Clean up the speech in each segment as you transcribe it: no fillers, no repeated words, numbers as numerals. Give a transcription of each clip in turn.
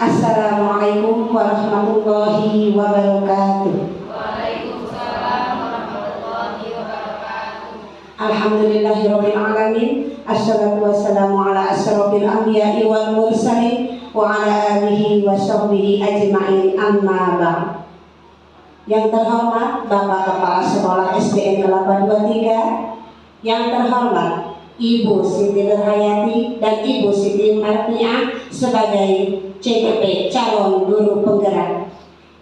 Assalamualaikum warahmatullahi wabarakatuh. Waalaikumsalam warahmatullahi wabarakatuh. Alhamdulillahirabbil alamin. Assalatu wassalamu ala asyrofil anbiya'i wal mursalin wa ala alihi wa sahbihi ajma'in, amma ba'd. Yang terhormat Bapak Kepala Sekolah SDN Kelapa 23, yang terhormat Ibu Siti Nurhayati dan Ibu Siti Martiah sebagai CGP calon guru penggerak,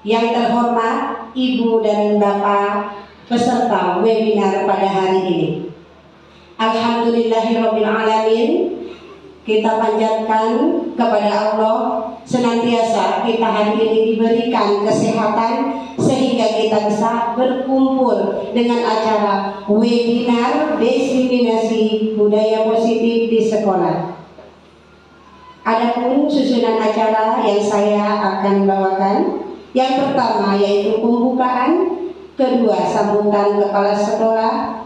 yang terhormat Ibu dan Bapak peserta webinar pada hari ini. Alhamdulillahirabbil alamin. Kita panjatkan kepada Allah senantiasa kita hari ini diberikan kesehatan sehingga kita bisa berkumpul dengan acara webinar diseminasi budaya positif di sekolah. Adapun susunan acara yang saya akan bawakan, yang pertama yaitu pembukaan, kedua sambutan kepala sekolah,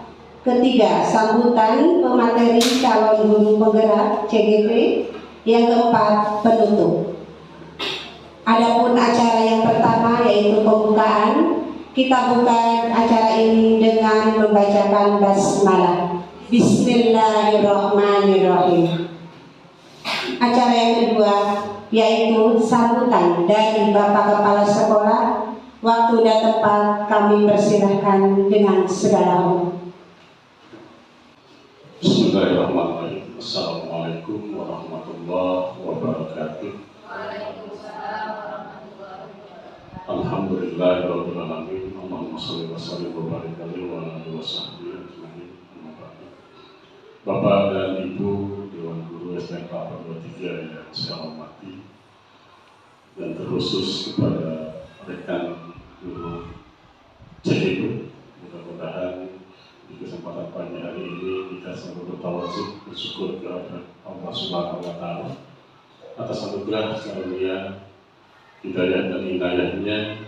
ketiga sambutan pemateri calon guru penggerak CGP, yang keempat penutup. Adapun acara yang pertama yaitu pembukaan, kita buka acara ini dengan membacakan basmalah. Bismillahirrahmanirrahim. Acara yang kedua yaitu sambutan dari Bapak Kepala Sekolah. Waktu dan tempat kami persilahkan dengan segala hormat. Bismillahirrahmanirrahim. Assalamualaikum warahmatullahi wabarakatuh. Waalaikumsalam warahmatullahi wabarakatuh. Alhamdulillahirabbil alamin. Allahumma shalli wa sallim wa barik alaihi wa ala alihi washabbihi ajmain. Bapak dan Ibu Dewan Guru SDN Kelapa 23 yang saya hormati, dan terkhusus kepada rekan guru CGP, mudah-mudahan di kesempatan pagi hari ini kita selalu bertawasul bersyukur kepada Allah Subhanahu wa Ta'ala atas anugerah karunia hidayah dan inayahnya,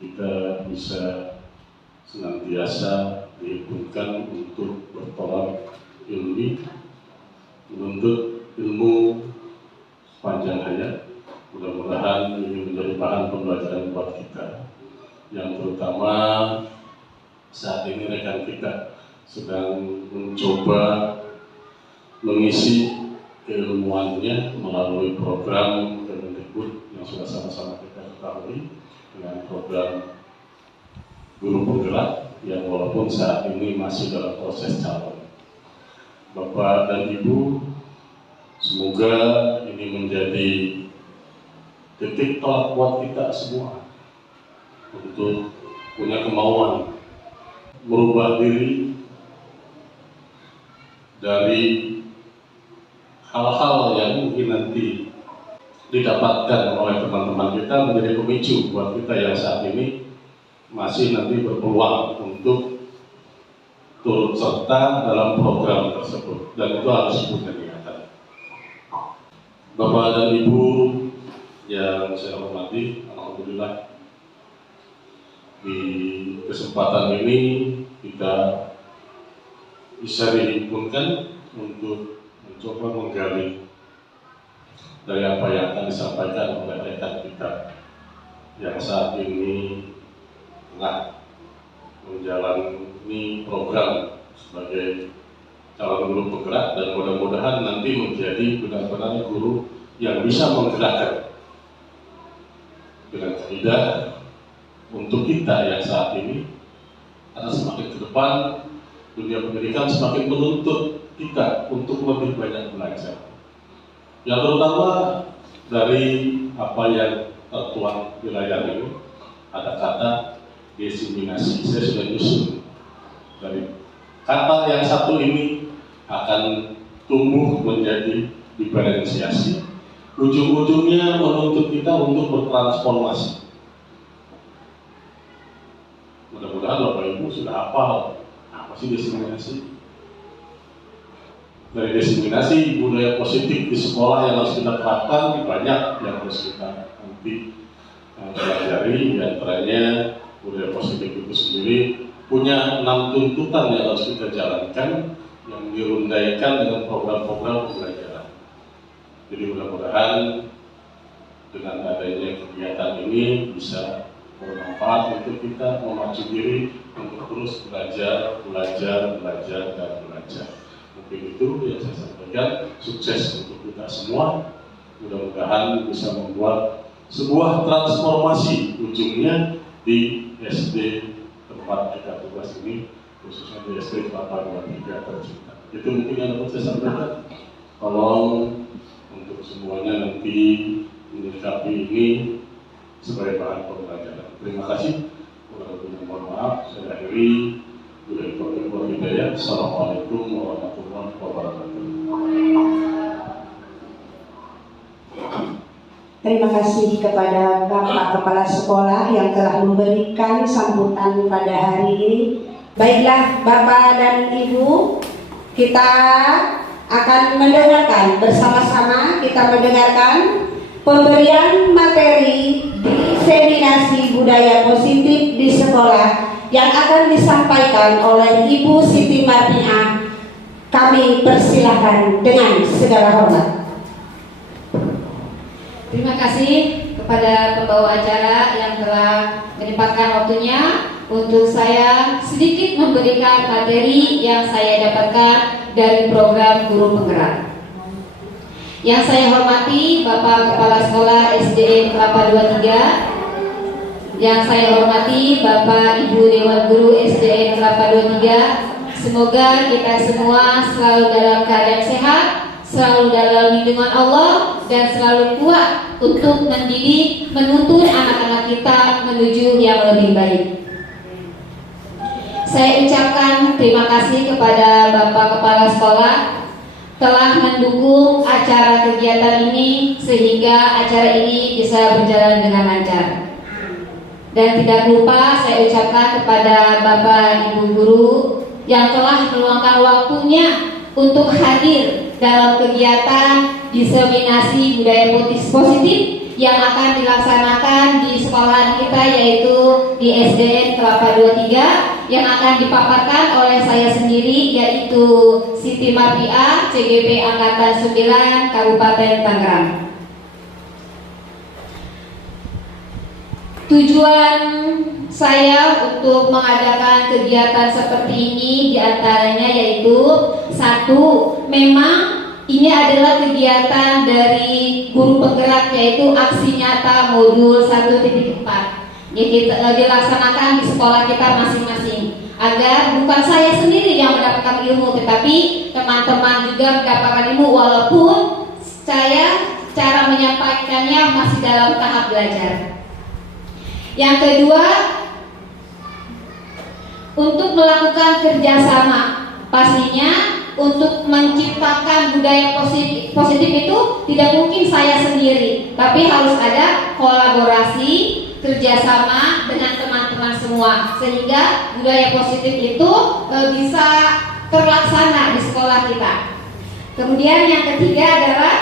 kita bisa senantiasa dihimpunkan untuk bertolak ilmi, menuntut ilmu sepanjang hayat. Mudah-mudahan ini menjadi bahan pembelajaran buat kita, yang terutama saat ini rekan kita sedang mencoba mengisi keilmuannya melalui program Kemendikbud yang sudah sama-sama kita ketahui, dengan program guru penggerak yang walaupun saat ini masih dalam proses calon. Bapak dan Ibu, semoga ini menjadi titik tolak buat kita semua untuk punya kemauan merubah diri dari hal-hal yang mungkin nanti didapatkan oleh teman-teman kita menjadi pemicu buat kita yang saat ini masih nanti berpeluang untuk turut serta dalam program tersebut, dan itu harus punya niatan. Bapak dan Ibu yang saya hormati, alhamdulillah di kesempatan ini kita bisa dihimpunkan untuk mencoba menggali dari apa yang akan disampaikan oleh rekan kita yang saat ini tengah menjalani program sebagai calon guru penggerak, dan mudah-mudahan nanti menjadi benar-benar guru yang bisa menggerakkan dengan kaidah untuk kita yang saat ini, karena semakin ke depan dunia pendidikan semakin menuntut kita untuk lebih banyak belajar. Yang terutama dari apa yang tertuang di layar ini, ada kata diseminasi. Saya sudah nyusun dari kata yang satu ini akan tumbuh menjadi diferensiasi. Ujung-ujungnya menuntut kita untuk bertransformasi. Mudah-mudahan Bapak Ibu sudah hafal apa sih diseminasi. Dari diseminasi budaya positif di sekolah yang harus kita terapkan, banyak yang harus kita nanti pelajari. Di antaranya budaya positif itu sendiri punya 6 tuntutan yang harus kita jalankan, yang dirundaikan dengan program-program pembelajaran. Jadi mudah-mudahan dengan adanya kegiatan ini bisa bermanfaat untuk kita memacu diri untuk terus belajar. Mungkin itu yang saya sampaikan. Sukses untuk kita semua. Mudah-mudahan bisa membuat sebuah transformasi ujungnya di SD tempat kita tugas ini, khususnya di SD Kelapa 23 tercinta. Itu mungkin yang dapat saya sampaikan. Tolong untuk semuanya nanti menyikapi ini sebagai bahan pembelajaran. Terima kasih. Mohon maaf, saya akhiri. Assalamualaikum warahmatullahi wabarakatuh. Terima kasih kepada Bapak Kepala Sekolah yang telah memberikan sambutan pada hari ini. Baiklah Bapak dan Ibu, kita akan mendengarkan bersama-sama, kita mendengarkan pemberian materi diseminasi budaya positif di sekolah yang akan disampaikan oleh Ibu Siti Mardiah. Kami persilahkan dengan segala hormat. Terima kasih kepada pembawa acara yang telah menyempatkan waktunya untuk saya sedikit memberikan materi yang saya dapatkan dari program Guru Penggerak. Yang saya hormati Bapak Kepala Sekolah SDN Kelapa 23, yang saya hormati Bapak Ibu Dewan Guru SDN Kelapa 23. Semoga kita semua selalu dalam keadaan sehat, selalu dalam lindungan Allah, dan selalu kuat untuk mendidik, menuntun anak-anak kita menuju yang lebih baik. Saya ucapkan terima kasih kepada Bapak Kepala Sekolah telah mendukung acara kegiatan ini sehingga acara ini bisa berjalan dengan lancar. Dan tidak lupa saya ucapkan kepada Bapak Ibu Guru yang telah meluangkan waktunya untuk hadir dalam kegiatan diseminasi budaya positif yang akan dilaksanakan di sekolah kita, yaitu di SDN Kelapa 23, yang akan dipaparkan oleh saya sendiri, yaitu Siti Mardiah, CGP Angkatan 9 Kabupaten Tangerang. Tujuan saya untuk mengadakan kegiatan seperti ini diantaranya yaitu satu, memang ini adalah kegiatan dari Guru Penggerak, yaitu aksi nyata modul 1.4 yang dilaksanakan di sekolah kita masing-masing, agar bukan saya sendiri yang mendapatkan ilmu, tetapi teman-teman juga mendapatkan ilmu, walaupun saya cara menyampaikannya masih dalam tahap belajar. Yang kedua, untuk melakukan kerjasama, pastinya untuk menciptakan budaya positif itu tidak mungkin saya sendiri, tapi harus ada kolaborasi, kerjasama dengan teman-teman semua, sehingga budaya positif itu bisa terlaksana di sekolah kita. Kemudian yang ketiga adalah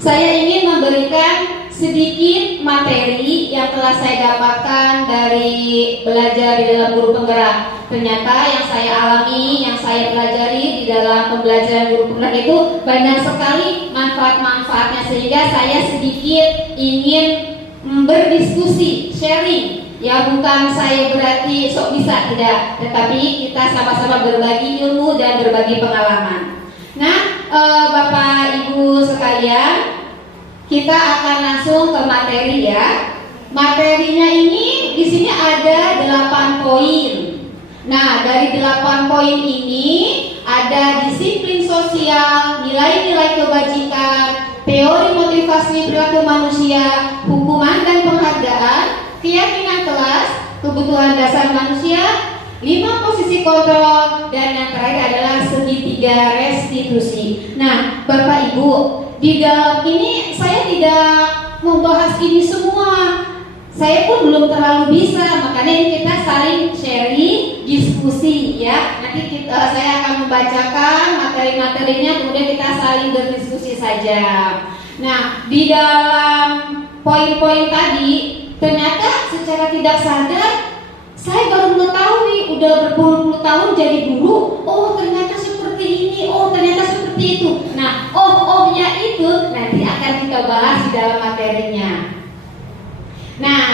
saya ingin memberikan sedikit materi yang telah saya dapatkan dari belajar di dalam Guru Penggerak. Ternyata yang saya alami, yang saya pelajari di dalam pembelajaran Guru Penggerak itu banyak sekali manfaat-manfaatnya, sehingga saya sedikit ingin berdiskusi, sharing. Ya, bukan saya berarti sok bisa, tidak, tetapi kita sama-sama berbagi ilmu dan berbagi pengalaman. Nah, Bapak Ibu sekalian, kita akan langsung ke materi ya. Materinya ini di sini ada 8 poin. Nah, dari 8 poin ini ada disiplin sosial, nilai-nilai kebajikan, teori motivasi perilaku manusia, hukuman dan penghargaan, keyakinan kelas, kebutuhan dasar manusia, 5 posisi kontrol, dan yang terakhir adalah segitiga restitusi. Nah, Bapak Ibu, di dalam ini saya tidak membahas ini semua. Saya pun belum terlalu bisa, makanya ini kita saling sharing, diskusi ya. Nanti saya akan membacakan materi-materinya, kemudian kita saling berdiskusi saja. Nah, di dalam poin-poin tadi, ternyata secara tidak sadar saya baru mengetahui, udah berpuluh-puluh tahun jadi guru, oh ternyata seperti ini, oh ternyata seperti itu. Nah, oh-ohnya itu nanti akan kita kita bahas di dalam materinya. Nah,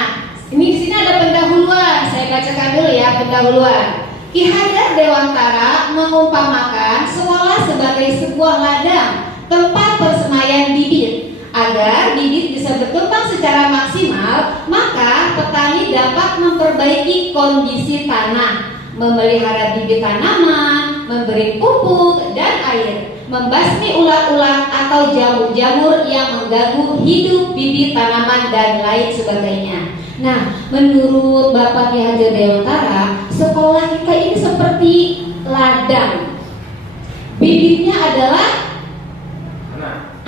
ini di sini ada pendahuluan. Saya bacakan dulu ya pendahuluan. Ki Hajar Dewantara mengumpamakan sekolah sebagai sebuah ladang tempat persemaian bibit. Agar bibit bisa berkembang secara maksimal, maka petani dapat memperbaiki kondisi tanah, memelihara bibit tanaman, memberi pupuk dan air, membasmi ulat-ulat atau jamur-jamur yang mengganggu hidup bibit tanaman dan lain sebagainya. Nah, menurut Bapak Ki Hajar Dewantara, sekolah kita ini seperti ladang. Bibitnya adalah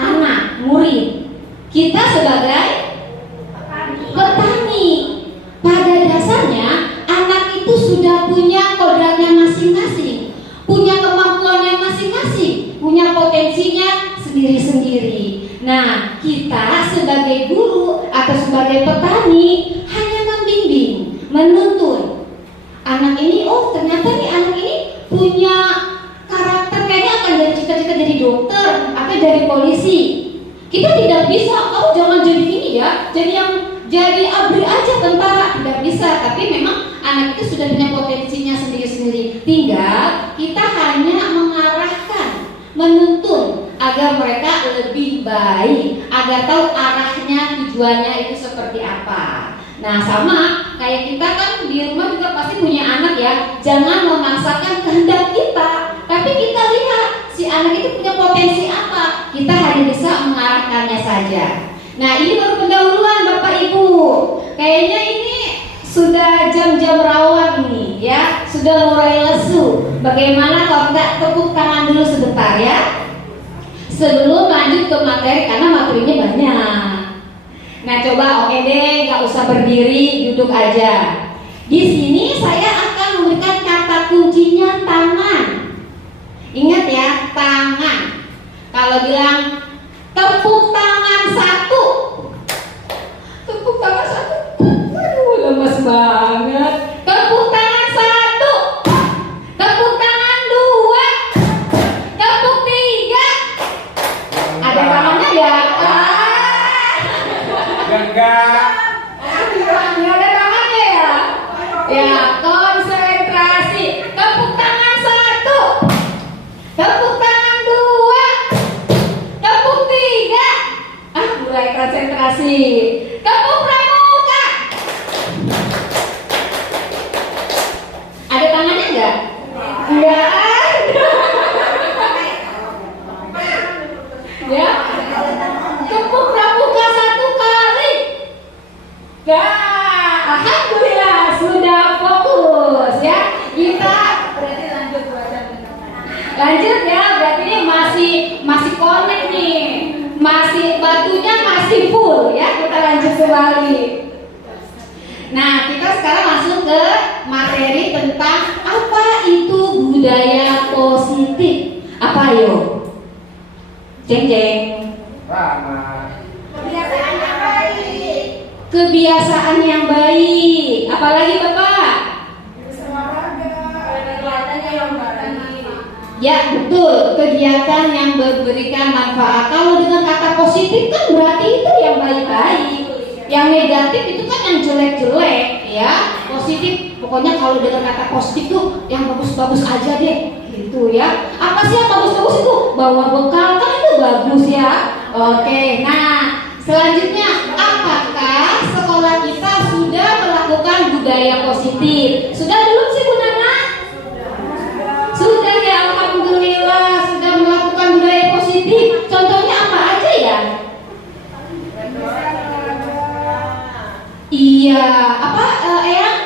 anak, murid. Kita sebagai petani. Pada dasarnya, anak itu sudah punya kodratnya masing-masing, punya kemampuannya masing-masing, punya potensinya sendiri-sendiri. Nah, kita sebagai guru atau sebagai petani hanya membimbing, menuntun. Anak ini, oh ternyata nih anak ini punya karakter kayaknya akan jadi cita-cita jadi dokter atau jadi polisi. Kita tidak bisa, oh jangan jadi ini ya, jadi abri aja tentara, tidak bisa. Tapi memang anak itu sudah punya potensinya sendiri-sendiri. Tinggal kita hanya mengarahkan, menuntun agar mereka lebih baik, agar tahu arahnya, tujuannya itu seperti apa. Nah, sama kayak kita kan di rumah juga pasti punya anak ya. Jangan memaksakan kehendak kita, tapi kita lihat si anak itu punya potensi apa. Kita hanya bisa mengarahkannya saja. Nah, ini baru pendahuluan Bapak Ibu. Kayaknya ini sudah jam-jam rawan ini ya, sudah mulai lesu. Bagaimana kalau kita tepuk tangan dulu sebentar ya, sebelum lanjut ke materi karena materinya banyak. Nah, coba oke deh, nggak usah berdiri, duduk aja. Di sini saya akan memberikan kata kuncinya tangan. Ingat ya, tangan. Kalau bilang tepuk tangan satu, tepuk tangan satu, aduh lemes banget. Tepuk tangan satu, tepuk tangan dua, tepuk tiga. Ada tangannya ya? Enggak. Nggak ada tangannya ya? Ya, konsentrasi. Tepuk tangan satu, tepuk tangan dua, tepuk tiga. Mulai konsentrasi. Tepuk pramuka. Ada tangannya enggak? Enggak ada. Ya. Tepuk pramuka satu kali. Nah, alhamdulillah sudah fokus ya. Kita berarti lanjut ya. Berarti ini masih connect nih. Masih batunya masih full ya. Kita lanjut kembali. Nah, kita sekarang masuk ke materi tentang apa itu budaya positif. Apa yo? Jeng jeng. Kebiasaan yang baik. Apalagi Bapak? Ya betul, kegiatan yang memberikan manfaat. Kalau dengan kata positif kan berarti itu yang baik-baik. Yang negatif itu kan yang jelek-jelek ya. Positif, pokoknya kalau dengan kata positif tuh yang bagus-bagus aja deh gitu ya. Apa sih yang bagus-bagus itu? Bawa bekal kan itu bagus ya. Oke, nah selanjutnya, apakah sekolah kita sudah melakukan budaya positif? Sudah belum sih Bu Nana? Sudah ya, alhamdulillah sudah melakukan budaya positif. Contohnya apa aja ya? Iya, apa Eyang?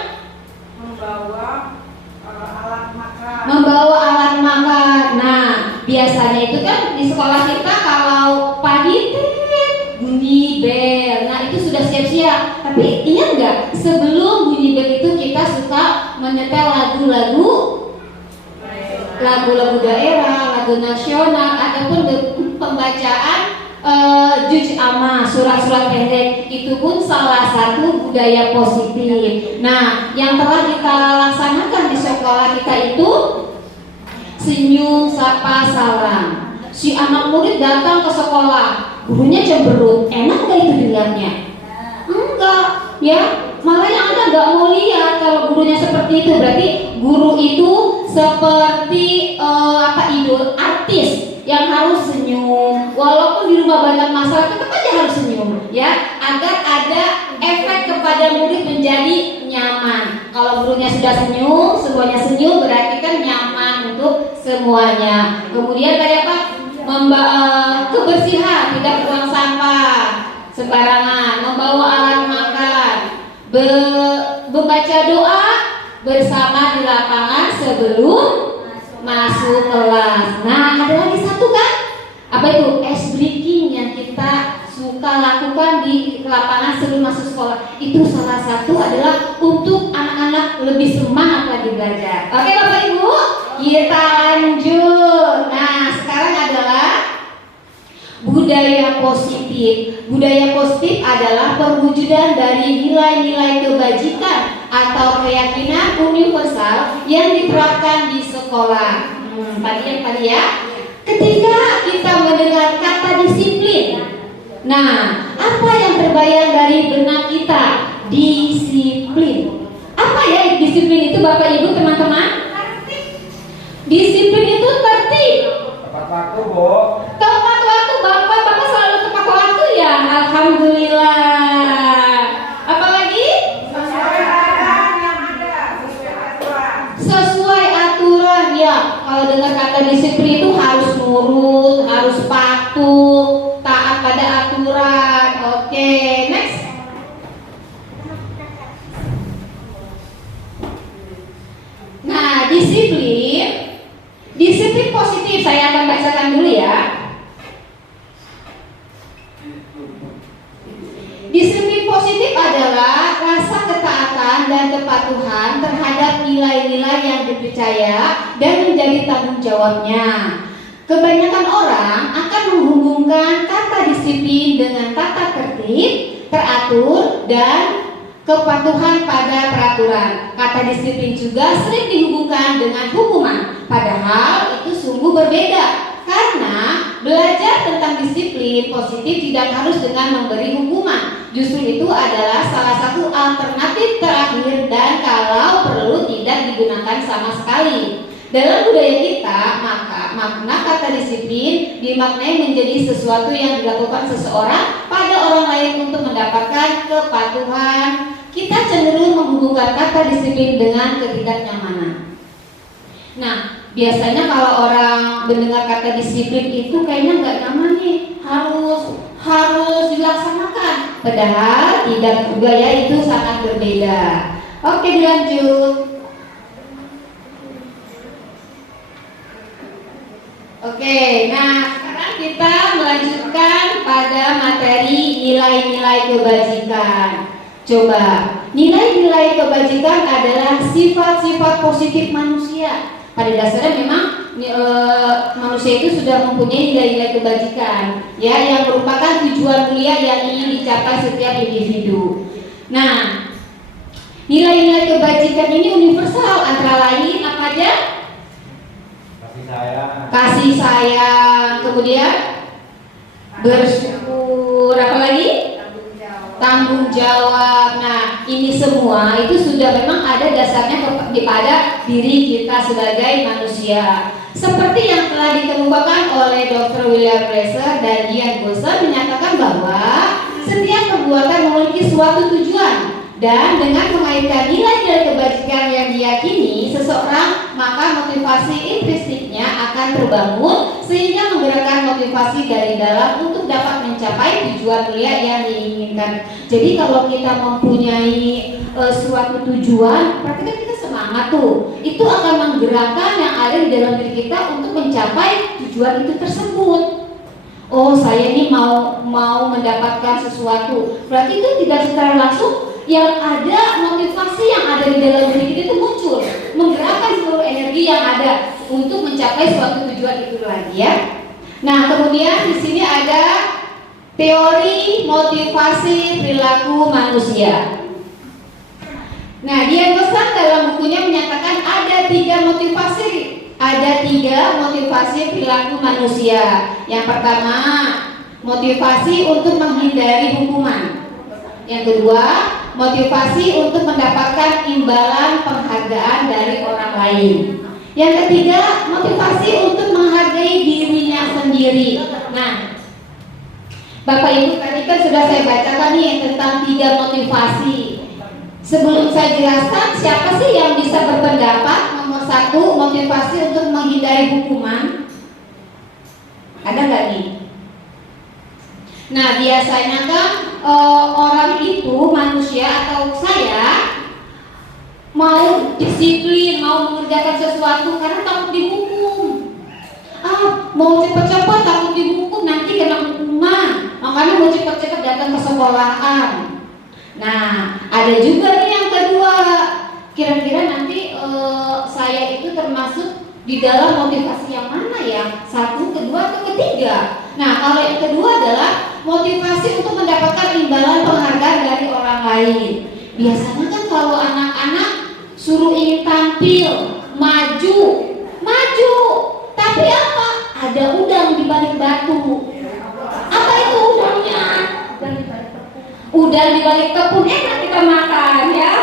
Membawa alat makan. Nah, biasanya itu kan di sekolah kita kalau pagi bunyi bel, nah itu sudah siap-siap. Tapi ingat nggak, sebelum bunyi bel itu kita suka menyetel lagu-lagu daerah, lagu nasional, ataupun pembacaan juz amma, surat-surat pendek. Itu pun salah satu budaya positif. Nah, yang telah kita laksanakan di sekolah kita itu senyum, sapa, salam. Si anak murid datang ke sekolah, gurunya cemberut, enak nggak itu dilihatnya? Enggak, ya. Malah yang ada nggak mau lihat kalau gurunya seperti itu. Berarti guru itu seperti idol artis yang harus senyum, walaupun di rumah banyak masalah tetap aja harus senyum, ya, agar ada efek kepada murid menjadi nyaman. Kalau gurunya sudah senyum, semuanya senyum, berarti kan nyaman untuk semuanya. Kemudian tadi apa? Kebersihan, tidak buang sampah sembarangan, membawa alat makan, membaca doa bersama di lapangan sebelum masuk kelas. Nah, ada lagi satu kan? Apa itu? Ice breaking yang kita suka lakukan di lapangan sebelum masuk sekolah. Itu salah satu adalah untuk anak-anak lebih semangat lagi belajar. Oke Bapak Ibu, kita lanjut. Nah, sekarang adalah budaya positif. Budaya positif adalah perwujudan dari nilai-nilai kebajikan atau keyakinan universal yang diterapkan di sekolah. Tadi ya. Ketika kita mendengar kata disiplin, nah, apa yang terbayang dari benak kita? Disiplin. Apa ya disiplin itu Bapak Ibu teman-teman? Disiplin itu tertib. Tepat waktu, Bu. Tepat waktu, Bapak selalu tepat waktu ya. Alhamdulillah. Apalagi? Sesuai aturan ya. Kalau dengar kata disiplin itu harus nurut, harus patuh, taat pada aturan. Oke, next. Nah, disiplin positif saya akan bacakan dulu ya. Disiplin positif adalah rasa ketaatan dan kepatuhan terhadap nilai-nilai yang dipercaya dan menjadi tanggung jawabnya. Kebanyakan orang akan menghubungkan kata disiplin dengan tata tertib, teratur, dan kepatuhan pada peraturan. Kata disiplin juga sering dihubungkan dengan hukuman, padahal itu sungguh berbeda. Karena belajar tentang disiplin positif tidak harus dengan memberi hukuman. Justru itu adalah salah satu alternatif terakhir dan kalau perlu tidak digunakan sama sekali. Dalam budaya kita, maka makna kata disiplin dimaknai menjadi sesuatu yang dilakukan seseorang pada orang lain untuk mendapatkan kepatuhan. Kita cenderung menghubungkan kata disiplin dengan ketidaknyamanan. Nah, biasanya kalau orang mendengar kata disiplin itu kayaknya nggak nyaman nih, harus dilaksanakan. Padahal tidak juga ya, itu sangat berbeda. Oke, dilanjut. Oke, nah sekarang kita melanjutkan pada materi nilai-nilai kebajikan. Coba, nilai-nilai kebajikan adalah sifat-sifat positif manusia. Pada dasarnya memang manusia itu sudah mempunyai nilai-nilai kebajikan, ya, yang merupakan tujuan mulia yang ingin dicapai setiap individu. Nah, nilai-nilai kebajikan ini universal, antara lain apa aja? Kasih sayang, kemudian bersyukur, apa lagi? Tanggung jawab. Nah, ini semua itu sudah memang ada dasarnya pada diri kita sebagai manusia. Seperti yang telah dikemukakan oleh Dr. William Fraser dan Ian Boser menyatakan bahwa setiap perbuatan memiliki suatu tujuan, dan dengan mengaitkan nilai-nilai kebajikan yang diyakini seseorang, maka motivasi intrinsiknya akan terbangun sehingga menggerakkan motivasi dari dalam untuk dapat mencapai tujuan mulia yang diinginkan. Jadi kalau kita mempunyai suatu tujuan, berarti kan kita semangat tuh. Itu akan menggerakkan yang ada di dalam diri kita untuk mencapai tujuan itu tersebut. Oh, saya ini mau mendapatkan sesuatu. Berarti itu tidak secara langsung yang ada motivasi yang ada di dalam diri kita itu muncul, menggerakkan seluruh energi yang ada untuk mencapai suatu tujuan itu lagi ya. Nah, kemudian di sini ada teori motivasi perilaku manusia. Nah, Ian Boser dalam bukunya menyatakan ada tiga motivasi perilaku manusia. Yang pertama, motivasi untuk menghindari hukuman. Yang kedua, motivasi untuk mendapatkan imbalan penghargaan dari orang lain. Yang ketiga, motivasi untuk menghargai dirinya sendiri. Nah, Bapak Ibu tadi kan sudah saya bacakan nih tentang 3 motivasi. Sebelum saya jelaskan, siapa sih yang bisa berpendapat nomor 1 motivasi untuk menghindari hukuman? Ada nggak nih? Nah, biasanya kan orang itu, manusia atau saya mau disiplin, mau mengerjakan sesuatu karena takut dihukum. Mau cepat-cepat takut dihukum, nanti kena hukuman. Makanya mau cepat-cepat datang ke sekolahan. Nah, ada juga nih yang kedua. Kira-kira nanti saya itu termasuk di dalam motivasi yang mana ya? 1, kedua, atau ketiga? Nah, kalau yang kedua adalah motivasi untuk mendapatkan imbalan penghargaan dari orang lain. Biasanya kan kalau anak-anak suruh ingin tampil, maju, tapi apa? Ada udang di balik batu. Apa itu udangnya? Udang di balik tepung, enak kita makan ya.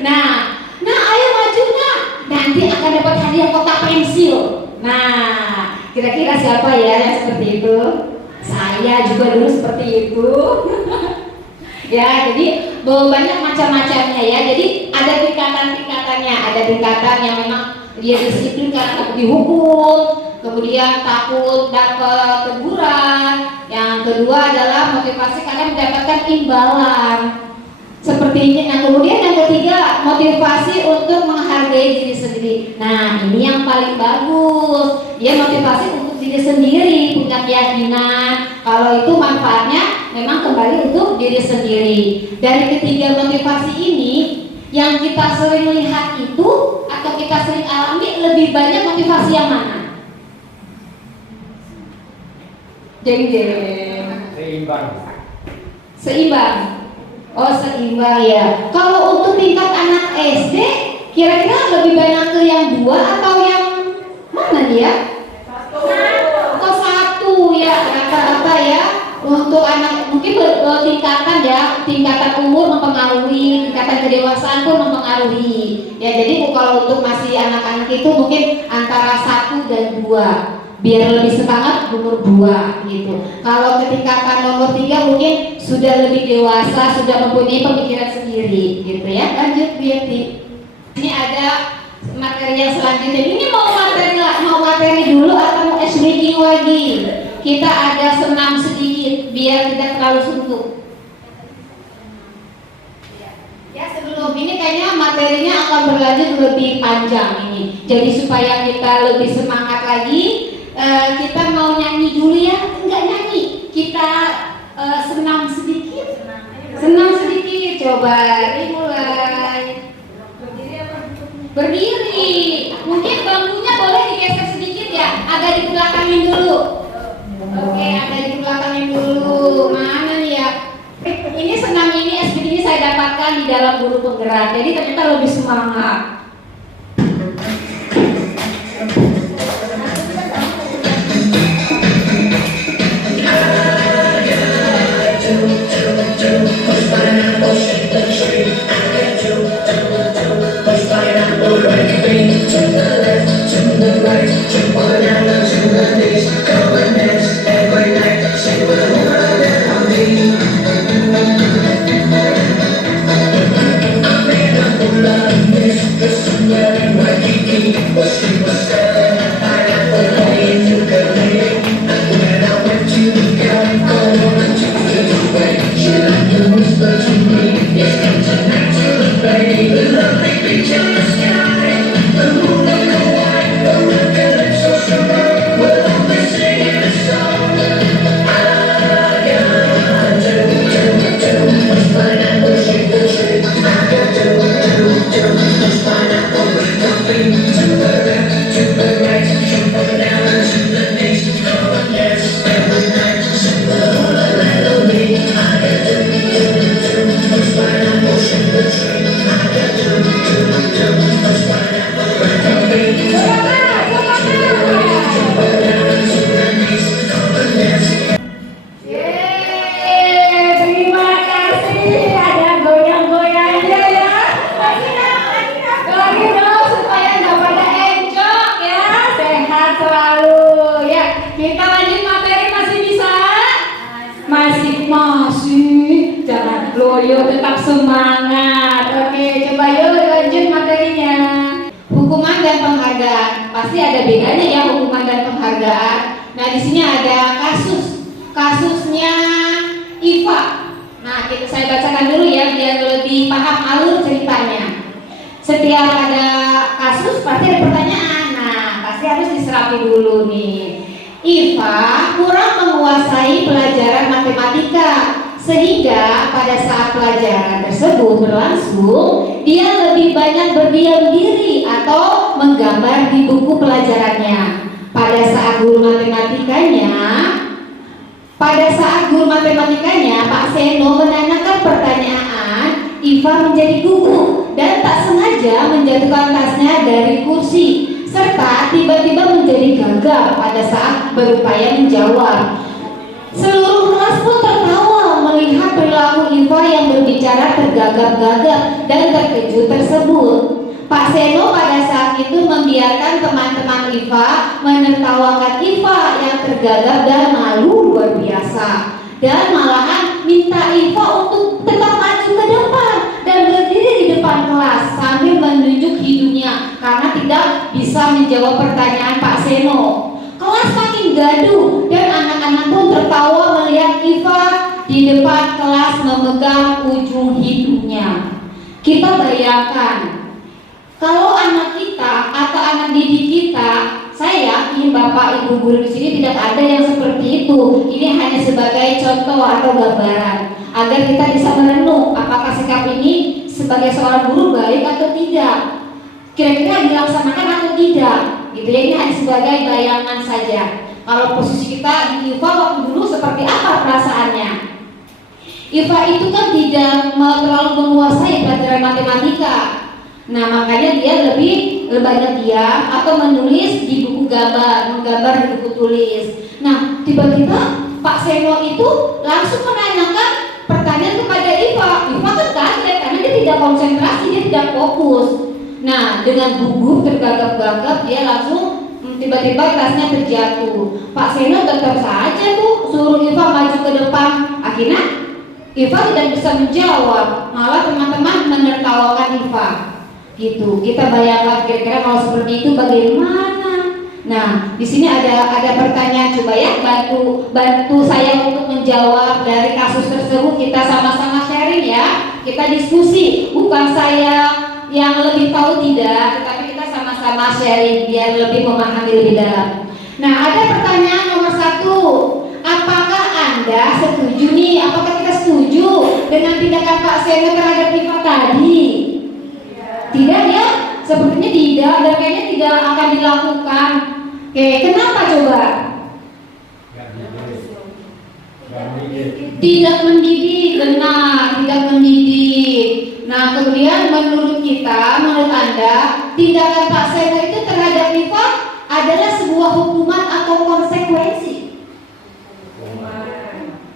Nah, ayo majunya, nanti akan dapat hadiah kotak pensil. Nah, kira-kira siapa ya yang seperti itu? Saya juga dulu seperti itu. Ya, jadi banyak macam-macamnya ya. Jadi ada tingkatan-tingkatannya. Ada tingkatan yang memang dia disiplin karena takut dihukum, kemudian takut dapat teguran. Yang kedua adalah motivasi karena mendapatkan imbalan. Seperti ini. Nah, kemudian yang ketiga, motivasi untuk menghargai diri sendiri. Nah, ini yang paling bagus. Dia motivasi untuk diri sendiri, punya keyakinan kalau itu manfaatnya memang kembali untuk diri sendiri. Dari ketiga motivasi ini, yang kita sering lihat itu atau kita sering alami, lebih banyak motivasi yang mana? Seimbang. Oh, seimbang ya. Kalau untuk tingkat anak SD, kira-kira lebih banyak ke yang 2 atau yang mana nih ya? Ke 1 ya, rata-rata ya. Untuk anak mungkin tingkatan ya, tingkatan umur mempengaruhi, tingkatan kedewasaan pun mempengaruhi. Ya, jadi kalau untuk masih anak-anak itu mungkin antara 1 dan 2. Biar lebih semangat umur 2 gitu. Kalau ketingkatan nomor 3 mungkin sudah lebih dewasa, sudah mempunyai pemikiran sendiri gitu ya. Lanjut Biati. Ini ada materi yang selanjutnya. Ini mau materi dulu atau mau ice breaking lagi? Kita ada senam sedikit biar tidak terlalu suntuk. Ya, sebelum ini kayaknya materinya akan berlanjut lebih panjang ini. Jadi supaya kita lebih semangat lagi, kita mau nyanyi dulu ya? Enggak nyanyi, kita senam sedikit. Senam sedikit, coba dimulai. Berdiri. Mungkin bangkunya boleh digeser sedikit ya, agak dibelakangin dulu. Oke, agak dibelakangin dulu. Mana nih ya? Ini senam ini SPD ini saya dapatkan di dalam guru penggerak. Jadi ternyata lebih semangat. To the left, to the right, jump on down to the Kita lanjut materi, masih bisa? Masih. Jangan loyo, tetap semangat. Oke, coba yuk lanjut materinya. Hukuman dan penghargaan. Pasti ada bedanya ya hukuman dan penghargaan. Nah, di sini ada kasusnya Iva. Nah, saya bacakan dulu ya biar lebih paham alur ceritanya. Setiap ada kasus pasti ada pertanyaan. Nah, pasti harus diserapi dulu nih. Iva kurang menguasai pelajaran matematika, sehingga pada saat pelajaran tersebut berlangsung, dia lebih banyak berdiam diri atau menggambar di buku pelajarannya. Pada saat guru matematikanya, Pak Seno menanyakan pertanyaan, Iva menjadi gugup dan tak sengaja menjatuhkan tasnya dari kursi, serta tiba-tiba menjadi gagap pada saat berupaya menjawab. Seluruh kelas pun tertawa melihat perilaku Iva yang berbicara tergagap-gagap dan terkejut tersebut. Pak Seno pada saat itu membiarkan teman-teman Iva menertawakan Iva yang tergagap dan malu luar biasa, dan malahan minta Iva untuk tetap maju ke depan dan berdiri di depan kelas sambil menunjuk hidungnya karena tidak bisa menjawab pertanyaan Pak Seno. Kelas makin gaduh dan anak-anak pun tertawa melihat Iva di depan kelas memegang ujung hidungnya. Kita bayangkan kalau anak kita atau anak didik kita, saya yakin Bapak Ibu guru di sini tidak ada yang seperti itu. Ini hanya sebagai contoh atau gambaran agar kita bisa merenung apakah sikap ini sebagai seorang guru baik atau tidak. Kira-kira dilaksanakan atau tidak? Gitu ya, ini hanya sebagai bayangan saja. Kalau posisi kita di Iva waktu dulu seperti apa perasaannya? Iva itu kan tidak terlalu menguasai pelajaran matematika. Nah, makanya dia lebih banyak diam atau menulis di buku menggambar di buku tulis. Nah, tiba-tiba Pak Seno itu langsung menanyakan pertanyaan kepada Iva. Iva kan kaget karena dia tidak konsentrasi, dia tidak fokus. Nah, dengan gugup tergagap-gagap dia langsung tiba-tiba tasnya terjatuh. Pak Seno tetap saja tuh suruh Iva maju ke depan. Akhirnya Iva tidak bisa menjawab, malah teman-teman menertawakan Iva. Gitu. Kita bayangkan kira-kira kalau seperti itu bagaimana? Nah, di sini ada pertanyaan, coba ya bantu saya untuk menjawab dari kasus tersebut. Kita sama-sama sharing ya. Kita diskusi, bukan saya yang lebih tahu tidak, tetapi kita sama-sama sharing biar lebih memahami lebih dalam. Nah, ada pertanyaan nomor 1. Apakah Anda setuju nih? Apakah kita setuju dengan tindakan Pak Seno terhadap Iva tadi? Tidak ya? Sepertinya tidak, dan kayaknya tidak akan dilakukan. Oke, kenapa coba? Tidak mendidik, benar, tidak mendidik. Nah, kemudian menurut Anda, tindakan Pak Seno itu terhadap Iva adalah sebuah hukuman atau konsekuensi?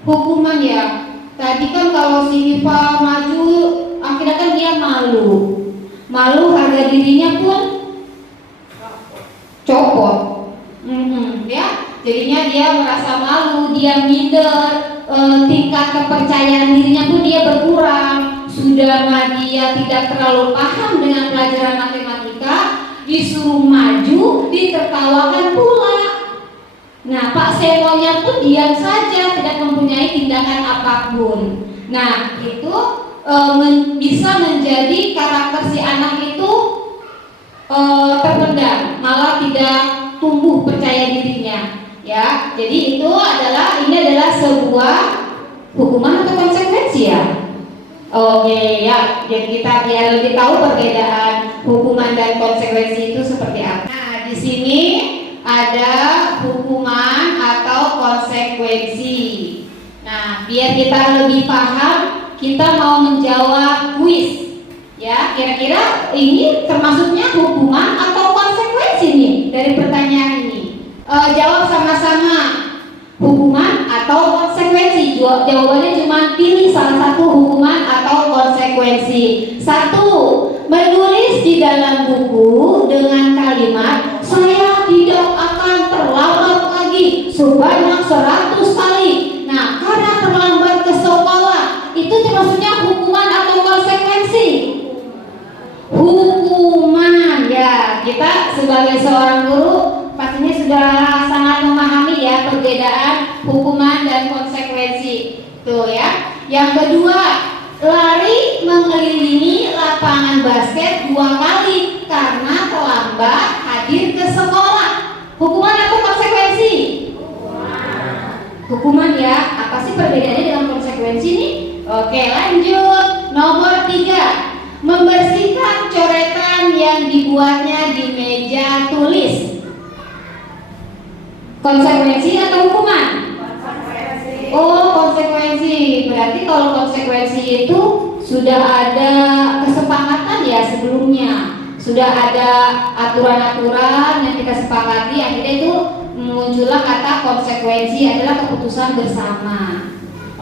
Hukuman ya. Tadi kan kalau si Iva maju, akhirnya kan dia malu, harga dirinya pun copot. Ya, jadinya dia merasa malu, dia minder, tingkat kepercayaan dirinya pun dia berkurang. Sudah dia tidak terlalu paham dengan pelajaran matematika, disuruh maju, ditertawakan pula. Nah, Pak Seno-nya pun diam saja, tidak mempunyai tindakan apapun. Nah, itu bisa menjadi karakter si anak itu terpendam, malah tidak tumbuh percaya dirinya. Ya, jadi ini adalah sebuah hukuman atau konsekuensi ya. Oke ya, jadi kita biar lebih tahu perbedaan hukuman dan konsekuensi itu seperti apa. Nah, di sini ada hukuman atau konsekuensi. Nah, biar kita lebih paham, kita mau menjawab kuis. Ya, kira-kira ini termasuknya hukuman atau konsekuensi nih dari pertanyaan ini. Jawab sama-sama, hukuman atau konsekuensi. Jawabannya cuma pilih salah satu, hukuman atau konsekuensi. 1. Menulis di dalam buku dengan kalimat, saya tidak akan terlambat lagi sebanyak 100 kali. Nah, karena terlambat ke sekolah, itu termasuknya hukuman atau konsekuensi? Hukuman ya. Kita sebagai seorang guru pastinya sudah sangat memahami ya perbedaan hukuman dan konsekuensi. Tuh ya. Yang kedua, lari mengelilingi lapangan basket 2 kali karena terlambat hadir ke sekolah. Hukuman atau konsekuensi? Hukuman ya. Apa sih perbedaannya dengan konsekuensi nih? Oke, lanjut. Nomor 3, membersihkan coretan yang dibuatnya di meja tulis. Konsekuensi atau hukuman? Oh, konsekuensi. Berarti kalau konsekuensi itu sudah ada kesepakatan ya sebelumnya. Sudah ada aturan-aturan yang kita sepakati, akhirnya itu muncullah kata konsekuensi adalah keputusan bersama.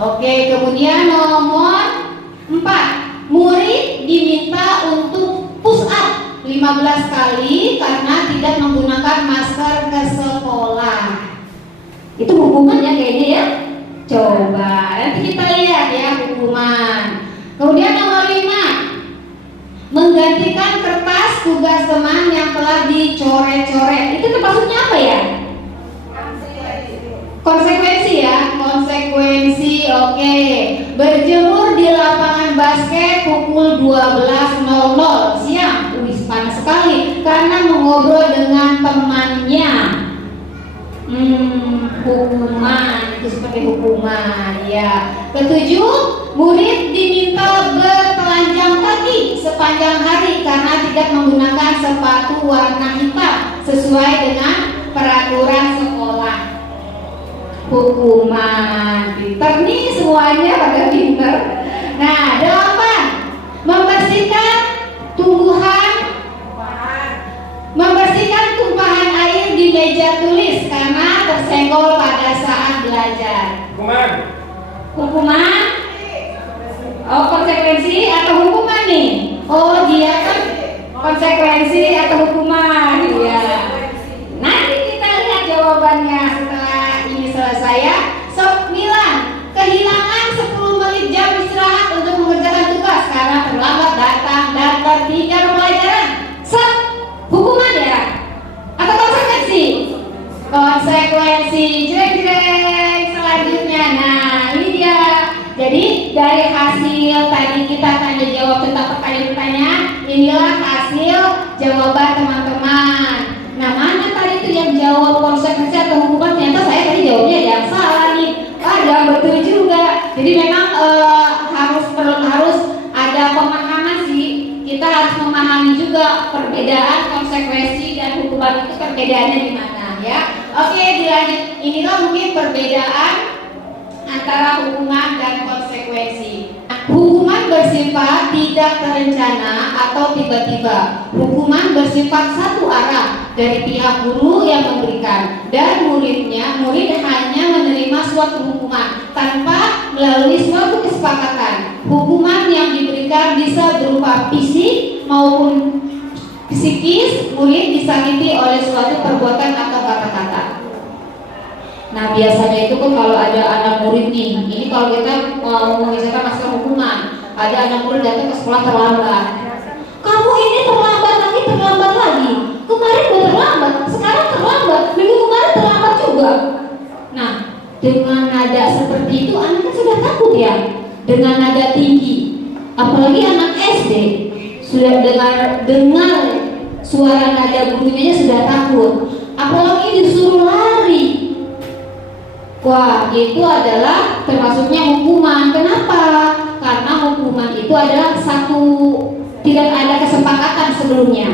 Oke, kemudian nomor 4, murid diminta untuk push up 15 kali karena tidak menggunakan masker ke sekolah. Itu hukumannya kayaknya ya. Coba nanti kita lihat ya hukuman. Kemudian nomor 5, menggantikan kertas tugas teman yang telah dicoret-coret. Itu termasuknya apa ya? Konsekuensi ya. Konsekuensi, oke. Berjemur di lapangan basket pukul 12.00 siang. Wih, panas sekali karena mengobrol dengan temannya. Hukuman, itu seperti hukuman ya. Ketujuh, murid diminta bertelanjang kaki sepanjang hari karena tidak menggunakan sepatu warna hitam sesuai dengan peraturan sekolah. Hukuman. Pinter nih semuanya pada pinter. Nah, 8, membersihkan tumpahan air di meja tulis karena tersenggol pada saat belajar. Hukuman? Oh, konsekuensi atau hukuman nih? Oh, dia kan konsekuensi atau hukuman ya. Nanti kita lihat jawabannya setelah ini selesai ya. Sob 9, kehilangan 10 menit jam istirahat untuk mengerjakan tugas karena terlambat datang dan tertinggal pelajaran. Sob, hukuman ya? Atau konsekuensi? Konsekuensi. Jreng-jreng. Selanjutnya, nah ini dia. Jadi dari hasil tadi kita tanya jawab tentang pertanyaan-pertanyaan, inilah hasil jawaban teman-teman. Nah, mana tadi itu yang jawab konsekuensi atau hukuman? Ternyata saya tadi jawabnya yang salah nih. Ada betul juga. Jadi memang harus ada pemahaman sih. Kita harus memahami juga perbedaan konsekuensi dan hukuman itu perbedaannya di mana ya. Oke, dilanjut. Inilah mungkin perbedaan antara hukuman dan konsekuensi. Hukuman bersifat tidak terencana atau tiba-tiba. Hukuman bersifat satu arah dari pihak guru yang memberikan dan murid hanya menerima suatu hukuman tanpa melalui suatu kesepakatan. Hukuman yang diberikan bisa berupa fisik maupun psikis. Murid disakiti oleh suatu perbuatan atau kata-kata. Nah, biasanya itu kan kalau ada anak murid nih, ini kalau kita mau mengisahkan masalah hukuman, ada anak murid datang ke sekolah terlambat. Kamu ini terlambat lagi. Kemarin udah terlambat, sekarang terlambat, minggu kemarin terlambat juga. Nah, dengan nada seperti itu anak kan sudah takut ya, dengan nada tinggi. Apalagi anak SD sudah dengar suara nada gurunya sudah takut. Apalagi disuruh lari. Wah, itu adalah termasuknya hukuman. Kenapa? Karena hukuman itu adalah tidak ada kesepakatan sebelumnya.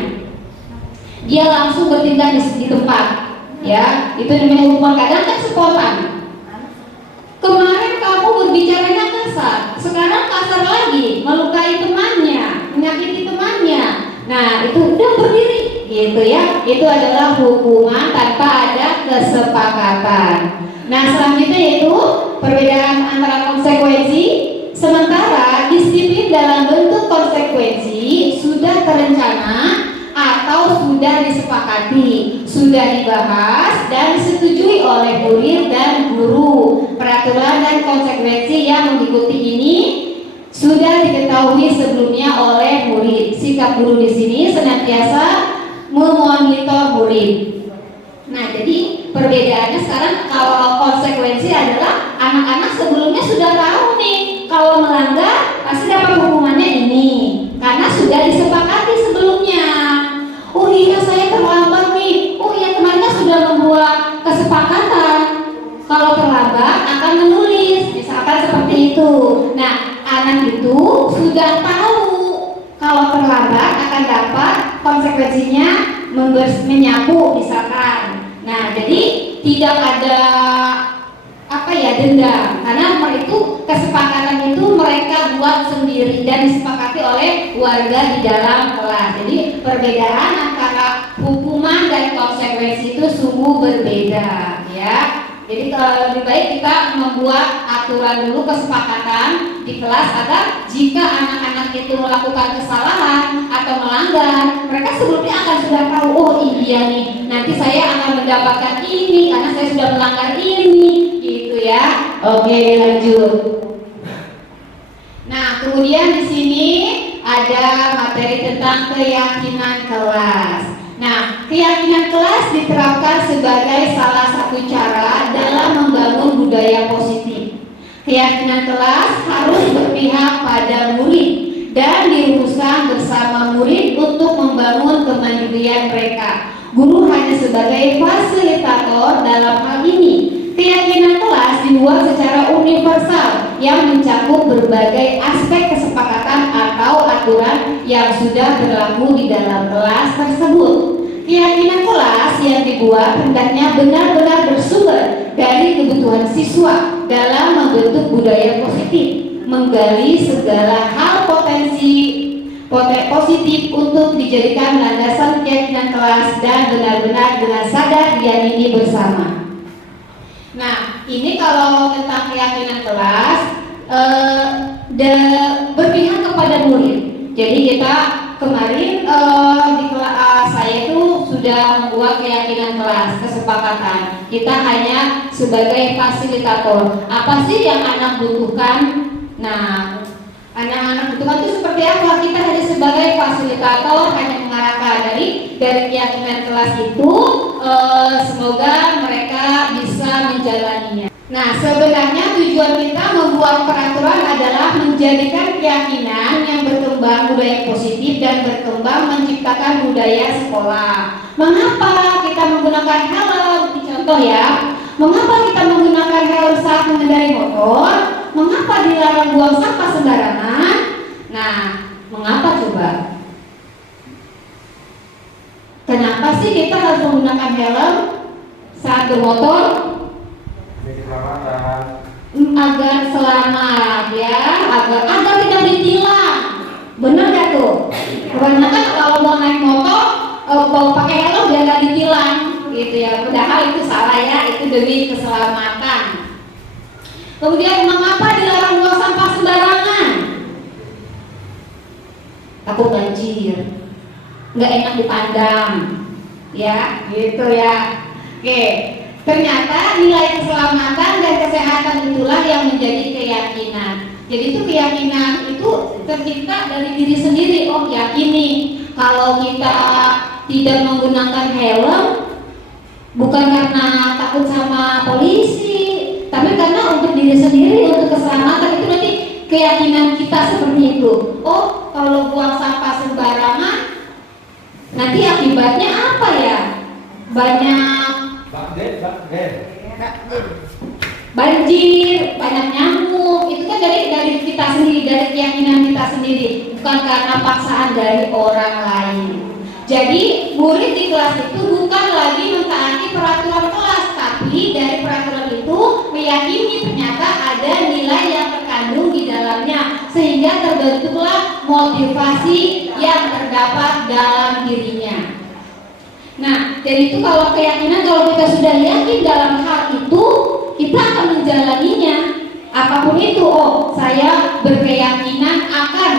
Dia langsung bertindak di tempat. Ya, itu namanya hukuman. Kadang kan spontan. Kemarin kamu berbicaranya kasar, sekarang kasar lagi, melukai temannya, menyakiti temannya. Nah, itu udah berdiri, gitu ya. Itu adalah hukuman tanpa ada kesepakatan. Nah, selanjutnya itu perbedaan antara konsekuensi. Sementara disiplin dalam bentuk konsekuensi sudah terencana atau sudah disepakati, sudah dibahas dan disetujui oleh murid diketahui sebelumnya oleh murid. Sikap guru di sini senantiasa memonitor murid. Nah, jadi perbedaannya sekarang kalau konsekuensi adalah anak-anak sebelumnya sudah tahu nih kalau melanggar pasti dapat hukumannya ini karena sudah disepakati sebelumnya. Oh iya, saya terlambat nih. Oh iya, kemarin sudah membuat kesepakatan kalau terlambat akan menulis, misalkan seperti itu. Nah, anak itu sudah tahu kalau terlambat akan dapat konsekuensinya menyapu misalkan. Nah, jadi tidak ada denda karena itu kesepakatan itu mereka buat sendiri dan disepakati oleh warga di dalam kelas. Jadi perbedaan antara hukuman dan konsekuensi itu sungguh berbeda, ya. Jadi lebih baik kita membuat aturan dulu, kesepakatan di kelas agar jika anak-anak itu melakukan kesalahan atau melanggar, mereka sebelumnya akan sudah tahu, oh iya nih, nanti saya akan mendapatkan ini karena saya sudah melanggar ini, gitu ya. Oke, lanjut. Nah, kemudian di sini ada materi tentang keyakinan kelas. Nah, keyakinan kelas diterapkan sebagai salah satu cara dalam membangun budaya positif. Keyakinan kelas harus berpihak pada murid dan dirumuskan bersama murid untuk membangun kemandirian mereka. Guru hanya sebagai fasilitator dalam hal ini. Keyakinan kelas dibuat secara universal yang mencakup berbagai aspek kesepakatan atau aturan yang sudah berlaku di dalam kelas tersebut. Keyakinan kelas yang dibuat hendaknya benar-benar bersumber dari kebutuhan siswa dalam membentuk budaya positif, menggali segala hal positif untuk dijadikan landasan keyakinan kelas dan benar-benar dengan sadar diyakini bersama. Nah, ini kalau tentang keyakinan kelas berpihak kepada murid. Jadi kita kemarin di kelas saya itu sudah membuat keyakinan kelas, kesepakatan. Kita hanya sebagai fasilitator. Apa sih yang anak butuhkan? Nah, anak-anak butuhkan itu seperti apa? Kita hanya sebagai fasilitator, hanya mengarahkan dari keyakinan kelas itu. Semoga mereka bisa menjalaninya. Nah, sebenarnya tujuan kita membuat peraturan adalah menjadikan keyakinan yang berkembang budaya positif dan berkembang menciptakan budaya sekolah. Mengapa kita menggunakan helm? Contoh ya, mengapa kita menggunakan helm saat mengendarai motor? Mengapa dilarang buang sampah sembarangan? Nah, mengapa coba? Kenapa sih kita harus menggunakan helm saat bermotor? Agar selamat ya, agar tidak ditilang. Benar gak tuh? Kebanyakan kalau mau naik motor mau pakai helm biar gak ditilang gitu ya. Padahal itu salah ya, itu demi keselamatan. Kemudian mengapa dilarang buang sampah sembarangan? Takut banjir, nggak enak dipandang, ya gitu ya. Oke, ternyata nilai keselamatan dan kesehatan itulah yang menjadi keyakinan. Jadi itu keyakinan itu tercipta dari diri sendiri. Oh, yakini kalau kita tidak menggunakan helm bukan karena takut sama polisi, tapi karena untuk diri sendiri, untuk keselamatan. Itu nanti keyakinan kita seperti itu. Oh, kalau buang sampah sembarangan nanti akibatnya apa ya? Banyak banjir, banyak nyamuk. Itu kan dari kita sendiri, dari keyakinan kita sendiri, bukan karena paksaan dari orang lain. Jadi murid di kelas itu bukan lagi mentaati peraturan kelas, tapi dari peraturan itu meyakini ternyata ada nilai yang terkandung di dalamnya, sehingga terbentuklah motivasi yang terdapat dalam dirinya. Nah, jadi itu kalau keyakinan, kalau kita sudah yakin dalam hal itu, kita akan menjalaninya. Apapun itu, oh saya berkeyakinan akan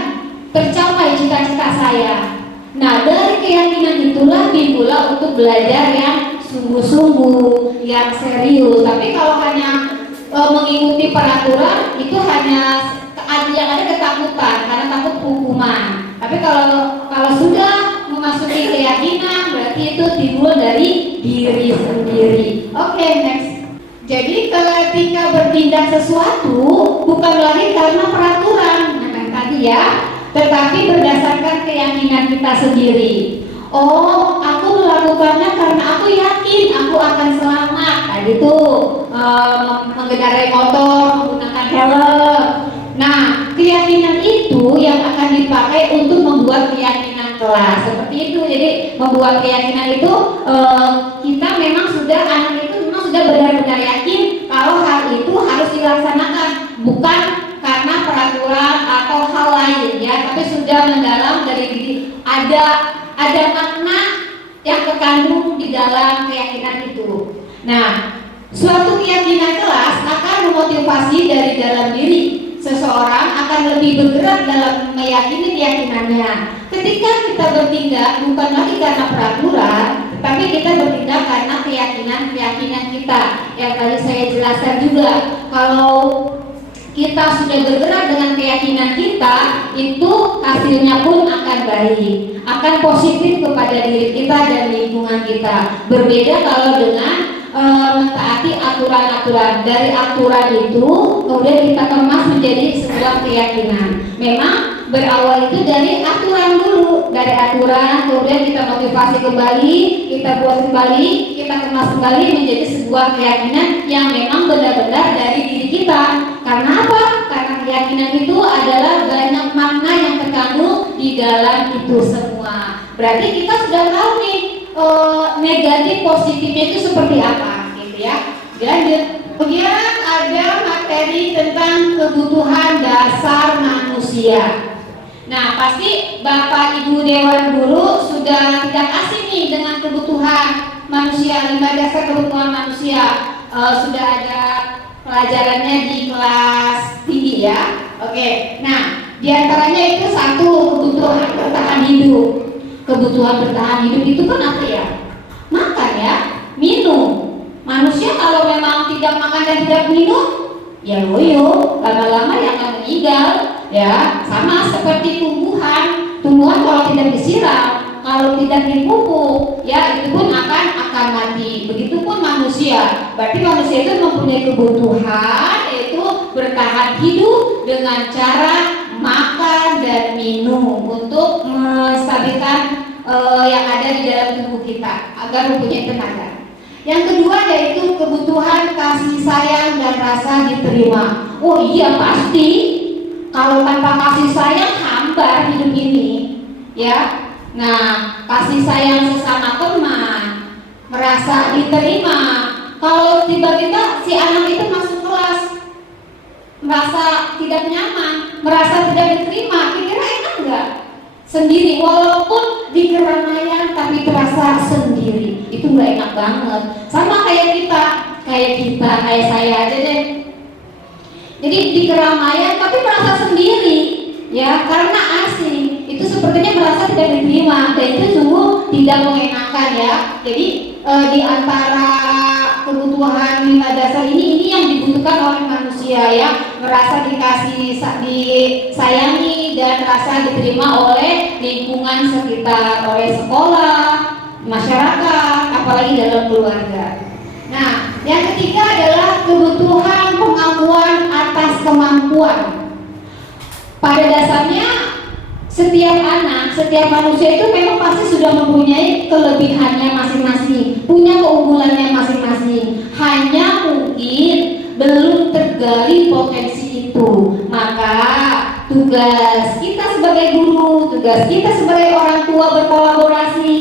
tercapai cita-cita saya. Nah, dari keyakinan itulah dimulai untuk belajar yang sungguh-sungguh, yang serius. Tapi kalau hanya mengikuti peraturan, itu hanya yang ada ketakutan karena takut hukuman. Tapi kalau sudah memasuki keyakinan, berarti itu timbul dari diri sendiri. Oke, next. Jadi ketika bertindak sesuatu bukan lagi karena peraturan, nah tadi ya, tetapi berdasarkan keyakinan kita sendiri. Oh, aku melakukannya karena aku yakin aku akan selamat. Tadi tuh mengendarai motor, menggunakan helm. Nah, keyakinan itu yang akan dipakai untuk membuat keyakinan kelas. Seperti itu. Jadi membuat keyakinan itu kita memang sudah, anak itu memang sudah benar-benar yakin kalau hal itu harus dilaksanakan, bukan karena peraturan atau hal lain ya, tapi sudah mendalam dari diri. Ada makna yang terkandung di dalam keyakinan itu. Nah, suatu keyakinan kelas akan memotivasi dari dalam diri. Seseorang akan lebih bergerak dalam meyakini keyakinannya. Ketika kita bertindak bukan lagi karena peraturan, tapi kita bertindak karena keyakinan kita. Yang tadi saya jelaskan juga, kalau kita sudah bergerak dengan keyakinan kita, itu hasilnya pun akan baik, akan positif kepada diri kita dan lingkungan kita. Berbeda kalau dengan mentaati aturan-aturan. Dari aturan itu kemudian kita kemas menjadi sebuah keyakinan. Memang berawal itu dari aturan dulu, dari aturan kemudian kita motivasi kembali, kita buat kembali, kita kemas kembali menjadi sebuah keyakinan yang memang benar-benar dari diri kita. Karena apa? Karena keyakinan itu adalah banyak makna yang terkandung di dalam itu semua. Berarti kita sudah tahu nih negatif positifnya itu seperti apa, gitu ya. Lanjut. Kemudian ada materi tentang kebutuhan dasar manusia. Nah, pasti Bapak Ibu Dewan Guru sudah tidak asing nih dengan kebutuhan manusia, 5 dasar kebutuhan manusia. Sudah ada pelajarannya di kelas tinggi ya. Oke. Nah, diantaranya itu 1, kebutuhan bertahan hidup. Kebutuhan bertahan hidup itu kan apa ya? Makan ya, minum. Manusia kalau memang tidak makan dan tidak minum, ya loyo, lama-lama yang akan meninggal. Ya, sama seperti tumbuhan. Tumbuhan kalau tidak disiram, kalau tidak dipupuk, ya itu pun akan mati. Begitupun manusia. Berarti manusia itu mempunyai kebutuhan, yaitu bertahan hidup dengan cara makan dan minum untuk menstabilkan yang ada di dalam tubuh kita agar mempunyai tenaga. Yang kedua yaitu kebutuhan kasih sayang dan rasa diterima. Oh iya pasti, kalau tanpa kasih sayang hambar hidup ini, ya. Nah, kasih sayang sesama teman, merasa diterima. Kalau tiba-tiba si anak itu masuk kelas merasa tidak nyaman, merasa tidak diterima, kira-kira enak nggak? Sendiri, walaupun di keramaian tapi terasa sendiri, itu nggak enak banget. Sama kayak kita, kayak saya aja deh. Jadi di keramaian tapi merasa sendiri, ya karena asing. Itu sepertinya merasa tidak diterima, dan itu sungguh tidak mengenakan ya. Jadi di antara kebutuhan 5 dasar ini yang dibutuhkan oleh manusia ya, merasa disayangi dan rasa diterima oleh lingkungan sekitar, oleh sekolah, masyarakat, apalagi dalam keluarga. Nah, yang ketiga adalah kebutuhan pengakuan atas kemampuan. Pada dasarnya setiap anak, setiap manusia itu memang pasti sudah mempunyai kelebihannya masing-masing, punya keunggulannya masing-masing. Hanya mungkin belum tergali potensi itu. Maka tugas kita sebagai guru, tugas kita sebagai orang tua berkolaborasi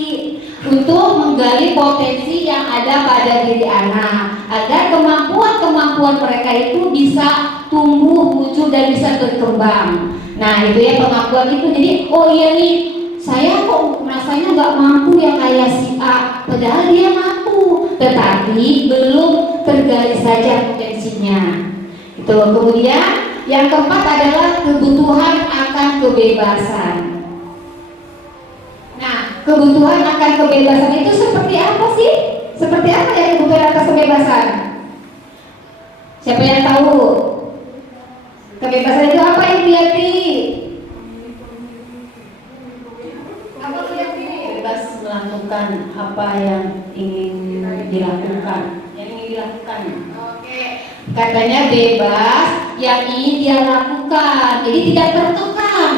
untuk menggali potensi yang ada pada diri anak, agar kemampuan-kemampuan mereka itu bisa tumbuh, muncul dan bisa berkembang. Nah itu ya pengakuan itu. Jadi oh iya nih, saya kok rasanya nggak mampu yang kayak si A, padahal dia mampu, tetapi belum tergali saja potensinya. Itu. Kemudian yang keempat adalah kebutuhan akan kebebasan. Nah, kebutuhan akan kebebasan itu seperti apa sih? Seperti apa ya kebutuhan atas kebebasan? Siapa yang tahu? Kebebasan itu apa ini? Riyati? Apa Riyati? Bebas melakukan apa yang ingin dilakukan. Oke. Katanya bebas yang ingin dia lakukan. Jadi tidak tertekan.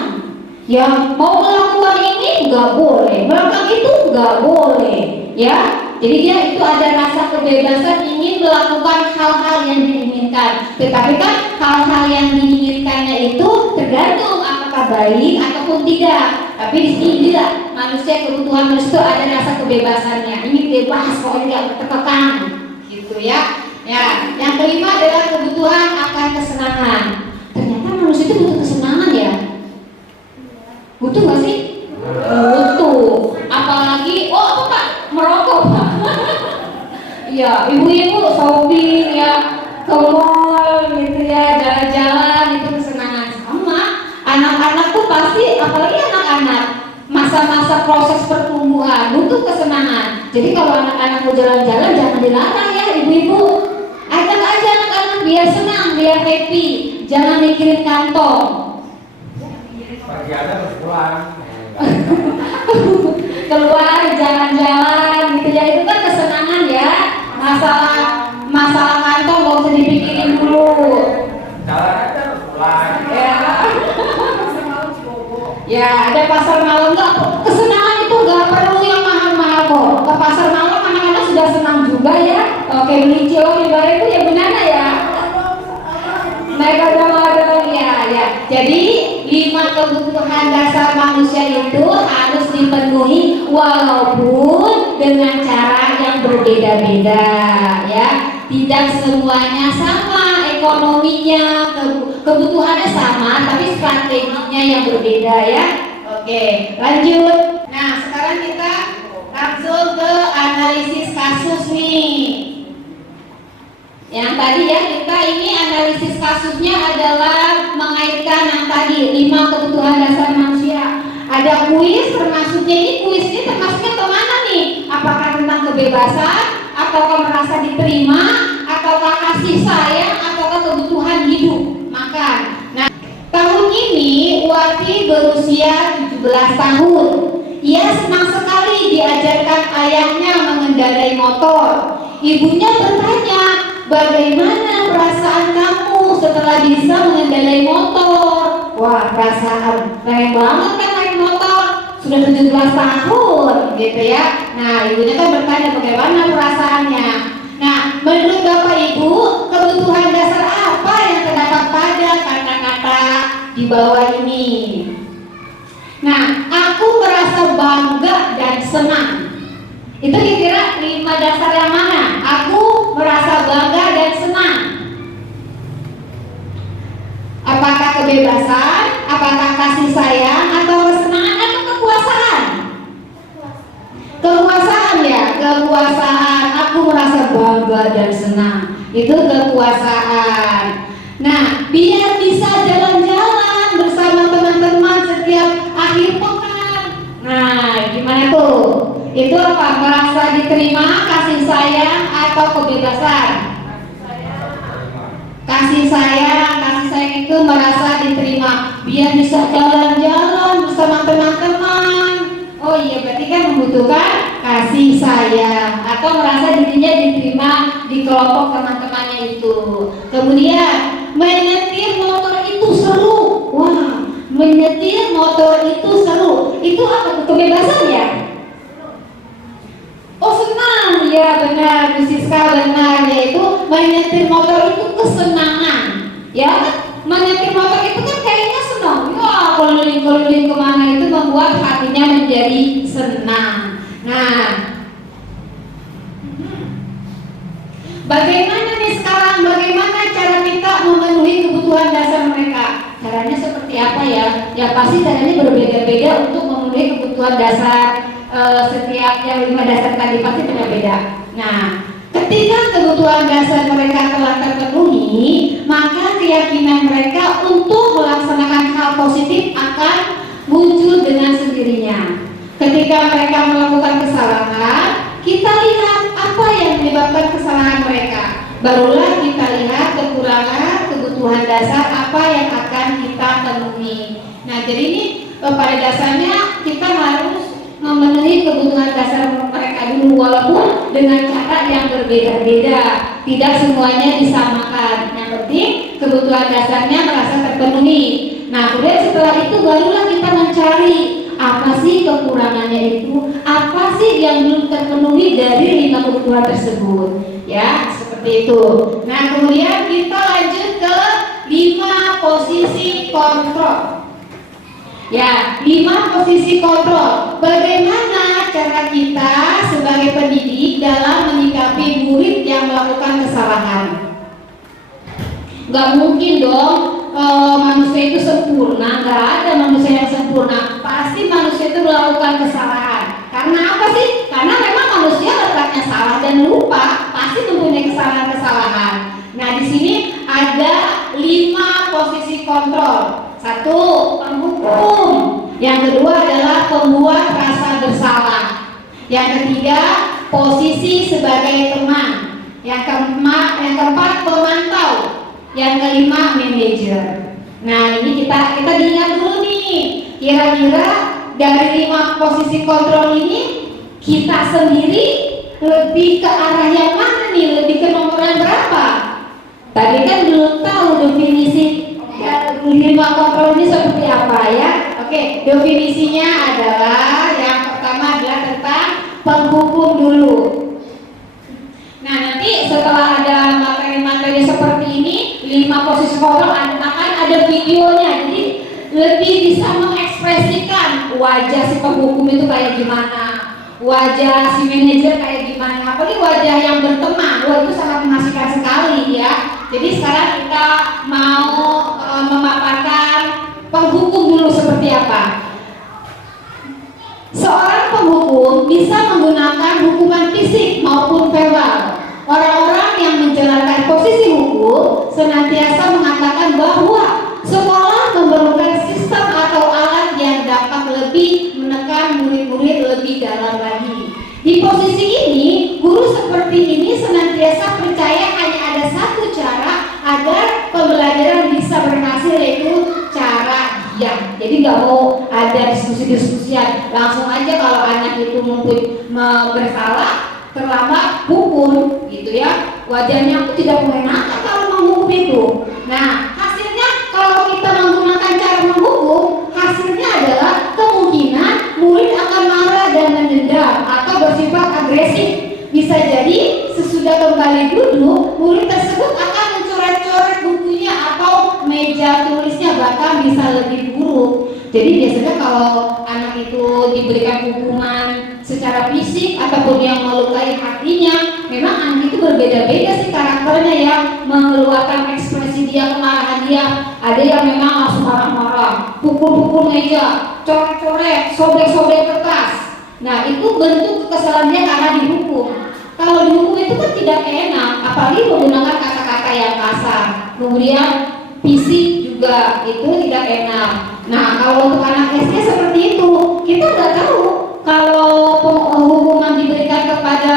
Yang mau melakukan ini nggak boleh, melakukan itu nggak boleh, ya. Jadi dia itu ada rasa kebebasan ingin melakukan hal-hal yang diinginkan. Tetapi kan hal-hal yang diinginkannya itu tergantung apakah baik ataupun tidak. Tapi di sini tidak, manusia kebutuhan manusia itu ada rasa kebebasannya. Ini bebas, pokoknya nggak tertekan, gitu ya. Ya, yang kelima adalah kebutuhan akan kesenangan. Ternyata manusia itu butuh kesenangan ya. Butuh nggak sih? Butuh. Apalagi, apa Pak? Merokok Pak. Ya, ibu-ibu shopping ya, ke mall gitu ya, jalan-jalan itu kesenangan. Sama anak-anak tuh pasti, apalagi anak-anak masa-masa proses pertumbuhan butuh kesenangan. Jadi kalau anak-anak mau jalan-jalan jangan dilarang ya ibu-ibu. Ajak aja anak-anak biar senang, biar happy. Jangan mikirin kantong. Pagi ada harus pulang. Keluar jalan-jalan gitu ya, itu kan kesenangan ya. Masalah kantong gak usah dipikirin dulu. Jalan aja harus pulang. Ya ada pasar malam nggak? Kesenangan itu nggak perlu yang mahal-mahal kok. Ke pasar malam anak-anak sudah senang juga ya. Oke, beli cilok di bar itu ya benar ya. Mereka udah ya. Jadi 5 kebutuhan dasar manusia itu harus dipenuhi walaupun dengan cara yang berbeda-beda ya. Tidak semuanya sama ekonominya, kebutuhannya sama, tapi strateginya yang berbeda ya. Oke, lanjut. Nah, sekarang kita langsung ke analisis kasus nih. Yang tadi ya, kita ini analisis kasusnya adalah mengaitkan yang tadi 5 kebutuhan dasar manusia. Ada kuis, termasuknya ini kuisnya termasuknya kemana nih? Apakah tentang kebebasan, ataukah merasa diterima, ataukah kasih sayang, ataukah kebutuhan hidup, makan. Nah, tahun ini Wati berusia 17 tahun. Ia senang sekali diajarkan ayahnya mengendarai motor. Ibunya bertanya, bagaimana perasaan kamu setelah bisa mengendarai motor? Wah, perasaan keren banget kan naik motor. Sudah 17 tahun gitu ya. Nah, ibunya kan bertanya bagaimana perasaannya. Nah, menurut Bapak Ibu, kebutuhan dasar apa yang terdapat pada kata-kata di bawah ini? Nah, aku merasa bangga dan senang. Itu kira-kira 5 dasar yang mana? Aku merasa bangga dan senang. Apakah kebebasan, apakah kasih sayang, atau kesenangan, atau kekuasaan? Kekuasaan ya, kekuasaan. Aku merasa bangga dan senang. Itu kekuasaan. Nah, biar bisa jalan-jalan bersama teman-teman setiap akhir pekan. Nah, gimana tuh? Itu apa? Merasa diterima, kasih sayang, atau kebebasan? Kasih sayang itu merasa diterima, biar bisa jalan-jalan bersama teman-teman. Oh iya, berarti kan membutuhkan kasih sayang atau merasa dirinya diterima di kelompok teman-temannya itu. Kemudian menyetir motor itu seru. Wah, menyetir motor itu seru. Itu apa? Kebebasan ya? Oh senang, ya benar, Bu Siska benar, yaitu menyetir motor itu kesenangan. Ya, menyetir motor itu kan kayaknya senang. Ya, keliling-keliling kemana itu membuat hatinya menjadi senang. Nah, bagaimana nih sekarang? Bagaimana cara kita memenuhi kebutuhan dasar mereka? Caranya seperti apa ya? Ya pasti caranya berbeda-beda untuk memenuhi kebutuhan dasar. Setiap yang 5 dasar tadi pasti beda-beda. Nah, ketika kebutuhan dasar mereka telah terpenuhi, maka keyakinan mereka untuk melaksanakan hal positif akan muncul dengan sendirinya. Ketika mereka melakukan kesalahan, kita lihat apa yang menyebabkan kesalahan mereka. Barulah kita lihat kekurangan kebutuhan kebutuhan dasar apa yang akan kita penuhi. Nah, jadi ini pada dasarnya kita harus memenuhi kebutuhan dasar mereka dulu, walaupun dengan cara yang berbeda-beda, tidak semuanya disamakan. Yang penting kebutuhan dasarnya merasa terpenuhi. Nah, kemudian setelah itu barulah kita mencari apa sih kekurangannya itu, apa sih yang belum terpenuhi dari 5 kebutuhan tersebut, ya seperti itu. Nah, kemudian kita lanjut ke 5 posisi kontrol. Ya, 5 posisi kontrol. Bagaimana cara kita sebagai pendidik dalam menyikapi murid yang melakukan kesalahan? Gak mungkin dong manusia itu sempurna, gak ada manusia yang sempurna. Pasti manusia itu melakukan kesalahan. Karena apa sih? Karena memang manusia letaknya salah dan lupa, pasti mempunyai kesalahan-kesalahan. Nah, di sini ada 5 posisi kontrol. 1, penghukum. Yang kedua adalah pembuat rasa bersalah. Yang ketiga, posisi sebagai teman. Yang keempat, pemantau. Yang kelima, manajer. Nah, ini kita diingat dulu nih. Kira-kira dari 5 posisi kontrol ini kita sendiri lebih ke arah yang mana nih? Lebih ke nomor yang berapa? Tadi kan belum tahu definisi 5 kontrol ini seperti apa ya. Oke, definisinya adalah yang pertama adalah tentang penghukum dulu. Nah, nanti setelah ada materi-materi seperti ini, 5 posisi kontrol akan ada videonya, jadi lebih bisa mengekspresikan wajah si penghukum itu kayak gimana, wajah si manajer kayak gimana, apalagi wajah yang berteman. Wah, itu sangat mengasihkan sekali ya. Jadi sekarang kita mau memaparkan penghukum dulu seperti apa. Seorang penghukum bisa menggunakan hukuman fisik maupun verbal. Orang-orang yang menjalankan posisi hukum senantiasa mengatakan bahwa sekolah memerlukan sistem atau alat yang dapat lebih menekan murid-murid lebih dalam lagi. Di posisi ini, guru seperti ini senantiasa percaya hanya ada satu cara agar pembelajaran bisa berhasil, yaitu cara diam. Jadi nggak mau ada diskusi-diskusian, langsung aja kalau anak itu mungkin bersalah terlambat hukum gitu ya. Wajahnya aku tidak mengenakan kalau menghukum itu. Nah, hasilnya kalau kita menggunakan cara menghukum, hasilnya adalah kemungkinan murid akan marah dan mendendam atau bersifat agresif. Bisa jadi sesudah kembali duduk, murid tersebut akan mencoret-coret bukunya atau meja tulisnya, bahkan bisa lebih buruk. Jadi biasanya kalau anak itu diberikan hukuman secara fisik ataupun yang melukai hatinya, memang anak itu berbeda-beda sih karakternya ya, mengeluarkan ekspresi dia, kemarahan dia. Ada yang memang langsung marah-marah, pukul-pukul meja, coret-coret, sobek-sobek kertas. Nah, itu bentuk kekesalan dia karena dihukum. Kalau dihukum itu kan tidak enak, apalagi menggunakan kata-kata yang kasar. Kemudian fisik juga itu tidak enak. Nah, kalau untuk anak SD seperti itu, kita nggak tahu kalau hukuman diberikan kepada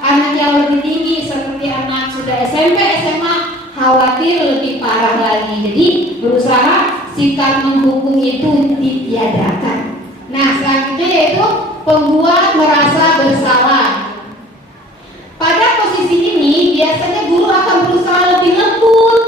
anak yang lebih tinggi seperti anak sudah SMP, SMA, khawatir lebih parah lagi. Jadi berusaha sikap menghukum itu ditiadakan. Nah, selanjutnya yaitu pembuat merasa bersalah. Pada posisi ini biasanya guru akan berusaha lebih lembut.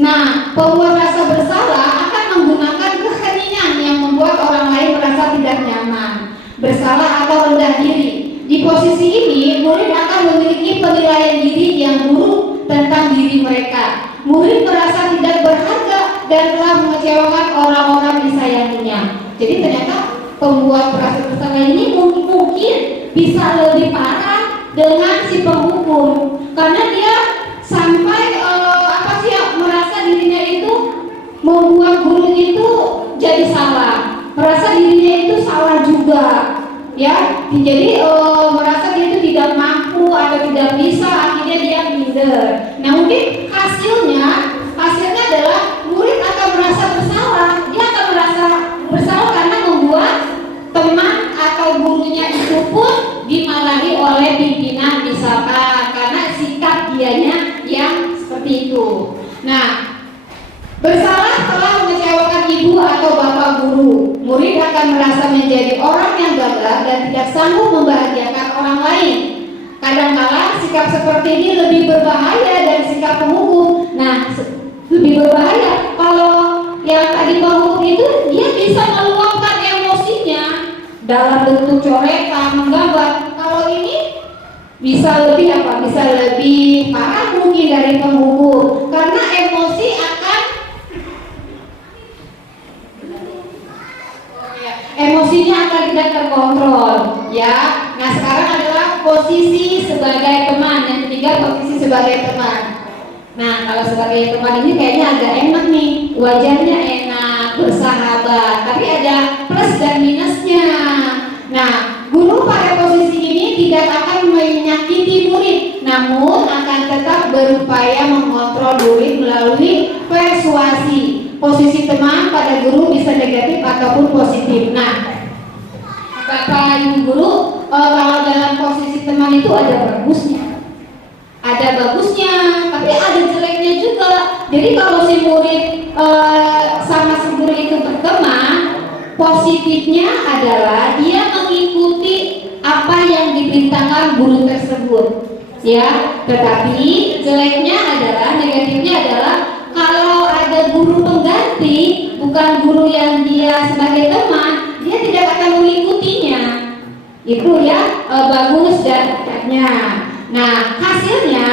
Nah, pembuat rasa bersalah akan menggunakan keheningan yang membuat orang lain merasa tidak nyaman, bersalah atau rendah diri. Di posisi ini, murid akan memiliki penilaian diri yang buruk tentang diri mereka. Murid merasa tidak berharga dan telah mengecewakan orang-orang disayanginya. Jadi ternyata pembuat rasa bersalah ini mungkin bisa lebih parah dengan si penghukum, karena dia sampai merasa dirinya itu membuat guru itu jadi salah, merasa dirinya itu salah juga, ya. Jadi merasa dia itu tidak mampu atau tidak bisa, akhirnya dia minder. Nah, mungkin hasilnya adalah murid akan merasa bersalah. Dia akan merasa bersalah karena membuat teman atau gurunya itu pun dimarahi oleh pimpinan misalkan karena sikap dianya yang seperti itu. Nah, Bersalah telah mengecewakan ibu atau bapak guru. Murid akan merasa menjadi orang yang gagal dan tidak sanggup membahagiakan orang lain. Kadang-kala sikap seperti ini lebih berbahaya dari sikap penghukum. Nah, lebih berbahaya kalau yang tadi penghukum itu dia bisa meluapkan emosinya dalam bentuk coretan, menggambar. Kalau ini bisa lebih apa? Bisa lebih parah mungkin dari penghukum, karena emosi emosinya akan tidak terkontrol, ya. Nah, sekarang adalah posisi sebagai teman, yang ketiga posisi sebagai teman. Nah, kalau sebagai teman ini kayaknya agak enak nih, wajahnya enak, bersahabat, tapi ada plus dan minusnya. Nah, guru pada posisi ini tidak akan menyakiti murid, namun akan tetap berupaya mengontrol murid melalui persuasi. Posisi teman pada guru bisa negatif ataupun positif. Nah, Bapak Ibu guru, kalau dalam posisi teman itu ada bagusnya, tapi ada jeleknya juga. Jadi kalau si murid sama si guru itu berteman, positifnya adalah dia mengikuti apa yang diperintahkan guru tersebut, ya. Tetapi jeleknya adalah, negatifnya adalah kalau ada guru pengganti, bukan guru yang dia sebagai teman, dia tidak akan mengikutinya. Itu ya bagus dan tidaknya. Nah, hasilnya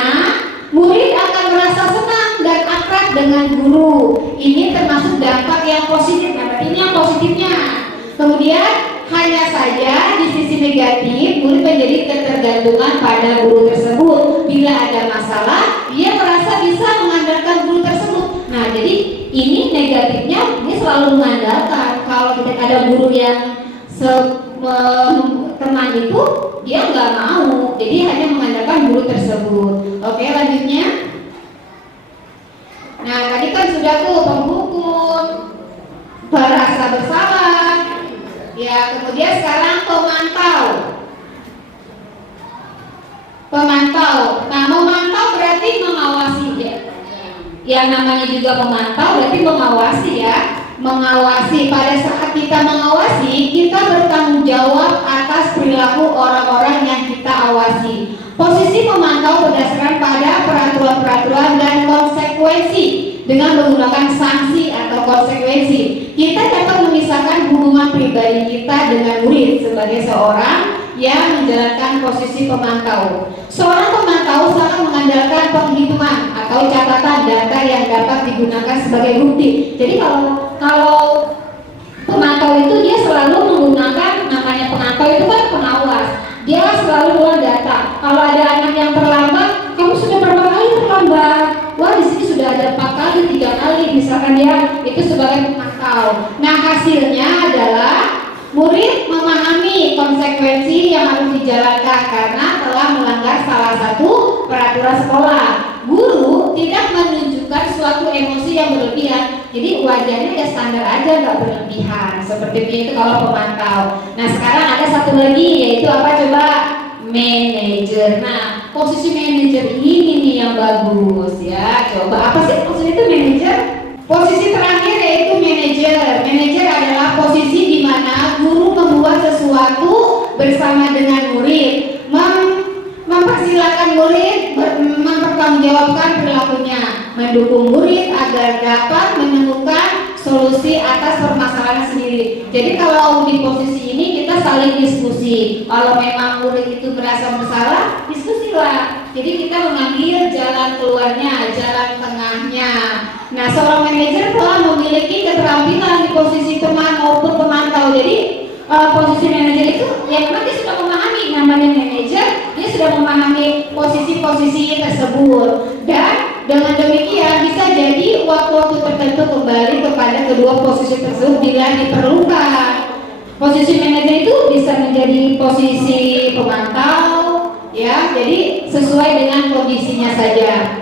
murid akan merasa senang dan akrab dengan guru. Ini termasuk dampak yang positif. Nah, berarti ini yang positifnya. Kemudian hanya saja di sisi negatif, murid menjadi ketergantungan pada guru tersebut. Bila ada masalah, dia merasa bisa mengandalkan guru tersebut. Nah, jadi ini negatifnya, ini selalu mengandalkan. Kalau kita ada guru yang teman itu, dia nggak mau, jadi hanya mengandalkan guru tersebut. Oke, lanjutnya. Nah, tadi kan sudah tuh penghukum, merasa bersalah. Ya, kemudian sekarang pemantau. Nah, memantau berarti mengawasi ya. Yang namanya juga memantau berarti mengawasi ya. Mengawasi, pada saat kita mengawasi, kita bertanggung jawab atas perilaku orang-orang yang kita awasi. Posisi memantau berdasarkan pada peraturan-peraturan dan konsekuensi dengan menggunakan sanksi atau konsekuensi. Kita dapat memisahkan hubungan pribadi kita dengan murid sebagai seorang yang menjalankan posisi pemantau. Seorang pemantau sangat mengandalkan penghitungan atau catatan data yang dapat digunakan sebagai bukti. Jadi kalau pemantau itu dia selalu menggunakan, namanya pemantau itu kan pengawas. Dia selalu buat data. Kalau ada anak yang terlambat, kamu sudah berapa kali terlambat? Wah, di sini sudah ada 4 kali, 3 kali, misalkan dia itu sebagai pemantau. Nah, hasilnya adalah murid memahami konsekuensi yang harus dijalankan karena telah melanggar salah satu peraturan sekolah. Guru tidak menunjukkan suatu emosi yang berlebihan, jadi wajahnya ya standar aja, nggak berlebihan. Seperti itu kalau pemantau. Nah, sekarang ada satu lagi, yaitu apa coba? Manajer. Nah, posisi manajer ini nih yang bagus ya. Coba apa sih maksud itu manajer? Posisi terakhir yaitu manajer. Manajer adalah posisi di mana guru membuat sesuatu bersama dengan murid, mempersilahkan murid mempertanggungjawabkan perilakunya, mendukung murid agar dapat menemukan solusi atas permasalahan sendiri. Jadi kalau di posisi ini kita saling diskusi. Kalau memang murid itu merasa bersalah, diskusilah. Jadi kita mengambil jalan keluarnya, jalan tengahnya. Nah, seorang manajer telah memiliki keterampilan di posisi teman maupun pemantau. Jadi posisi manajer itu ya memang dia sudah memahami, namanya manajer, dia sudah memahami posisi-posisi tersebut. Dan dengan demikian bisa jadi waktu-waktu tertentu kembali kepada kedua posisi tersebut bila diperlukan. Posisi manajer itu bisa menjadi posisi pemantau, ya. Jadi sesuai dengan kondisinya saja.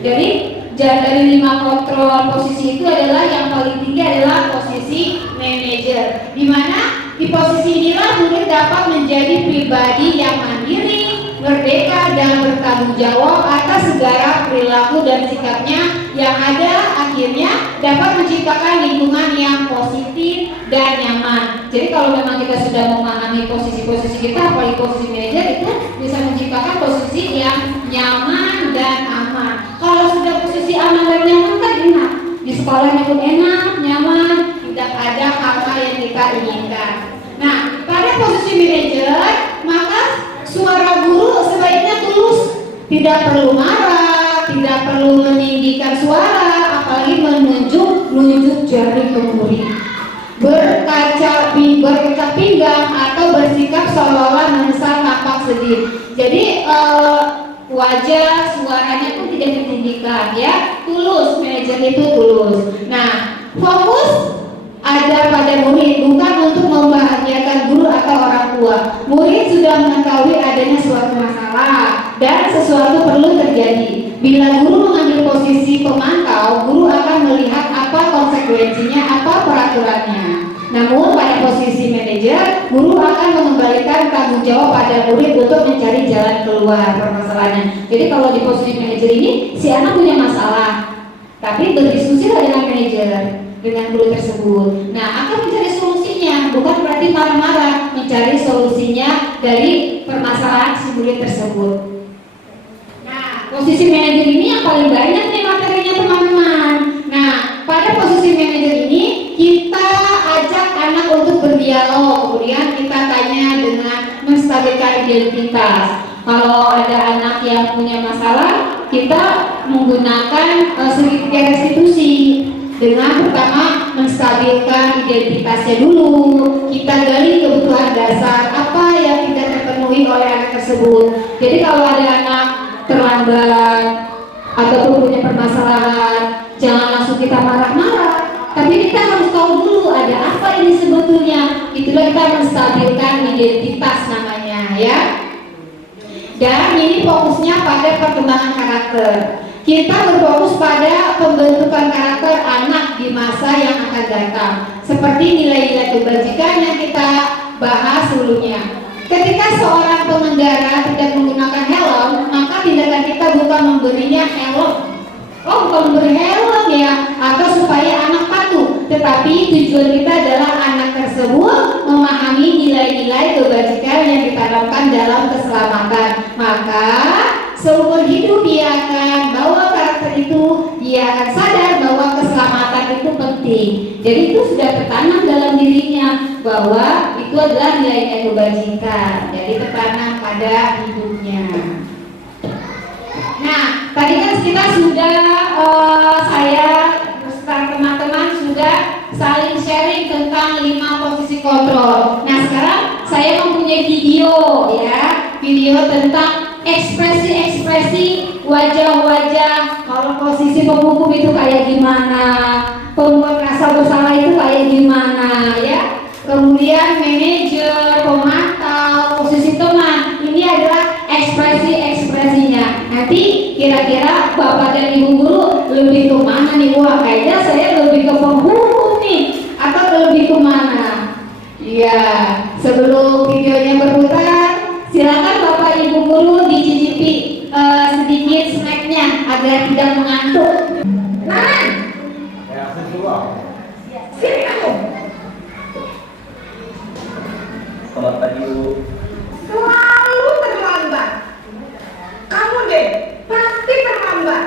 Jadi dari 5 kontrol posisi itu adalah yang paling tinggi adalah posisi manajer, di mana di posisi inilah murid dapat menjadi pribadi yang mandiri, merdeka dan bertanggung jawab atas segala perilaku dan sikapnya yang ada akhirnya dapat menciptakan lingkungan yang positif dan nyaman. Jadi kalau memang kita sudah memahami posisi-posisi kita, apalagi posisi manajer, itu bisa menciptakan posisi yang nyaman dan aman. Kalau sudah posisi aman dan nyaman kan enak, di sekolahnya pun enak, nyaman, tidak ada hal-hal yang kita inginkan. Nah, pada posisi manajer, maka suara guru sebaiknya tulus, tidak perlu marah, tidak perlu meninggikan suara, apalagi menunjuk jari ke murid, berkaca pinggang atau bersikap seolah-olah mendesak tampak sedih. Jadi wajah suaranya pun tidak ditinggikan, ya, tulus, manajer itu tulus. Nah, fokus ajar pada murid, bukan untuk membahagiakan guru atau orang tua. Murid sudah mengetahui adanya suatu masalah dan sesuatu perlu terjadi. Bila guru mengambil posisi pemantau, guru akan melihat apa konsekuensinya, apa peraturannya. Namun pada posisi manajer, guru akan mengembalikan tanggung jawab pada murid untuk mencari jalan keluar permasalahannya. Jadi kalau di posisi manajer ini, si anak punya masalah, tapi berdiskusilah dengan manajer, dengan guru tersebut. Nah, akan mencari solusinya, bukan berarti marah-marah, mencari solusinya dari permasalahan si murid tersebut. Nah, posisi manajer ini yang paling banyak nih materinya teman-teman. Nah, pada posisi manajer ini kita ajak anak untuk berdialog, kemudian kita tanya dengan menstabilkan identitas. Kalau ada anak yang punya masalah, kita menggunakan segitiga restitusi. Dengan pertama menstabilkan identitasnya dulu, kita gali kebutuhan dasar apa yang tidak terpenuhi oleh anak tersebut. Jadi kalau ada anak terlambat ataupun punya permasalahan, jangan langsung kita marah-marah, tapi kita harus tahu dulu ada apa ini sebetulnya. Itulah kita menstabilkan identitas namanya, ya. Dan ini fokusnya pada perkembangan karakter. Kita berfokus pada pembentukan karakter anak di masa yang akan datang, seperti nilai-nilai kebajikan yang kita bahas sebelumnya. Ketika seorang pengendara tidak menggunakan helm, maka tindakan kita bukan memberinya helm. Oh, bukan memberi helm ya, atau supaya anak patuh, tetapi tujuan kita adalah anak tersebut memahami nilai-nilai kebajikan yang ditanamkan dalam keselamatan. Maka seumur hidup dia akan bawa karakter itu, dia akan sadar bahwa keselamatan itu penting. Jadi itu sudah tertanam dalam dirinya bahwa itu adalah nilai-nilai kebajikan. Jadi tertanam pada hidupnya. Nah, tadi kan kita sudah saya beserta teman-teman sudah saling sharing tentang 5 posisi kontrol. Nah, sekarang saya mempunyai video, ya, video tentang ekspresi-ekspresi wajah-wajah. Kalau posisi penghukum itu kayak gimana, pembuat rasa bersalah itu kayak gimana, ya. Kemudian manajer, pemantau, posisi teman, ini adalah ekspresi-ekspresinya. Nanti kira-kira Bapak dan Ibu guru lebih ke mana nih? Wah, kayaknya saya lebih ke penghukum nih, atau lebih ke mana? Iya, sebelum videonya berputar, silakan Bapak Ibu guru dicicipi sedikit snacknya agar tidak mengantuk. Nah, sini kamu. Selamat pagi, Bu. Selalu terlambat. Kamu deh pasti terlambat.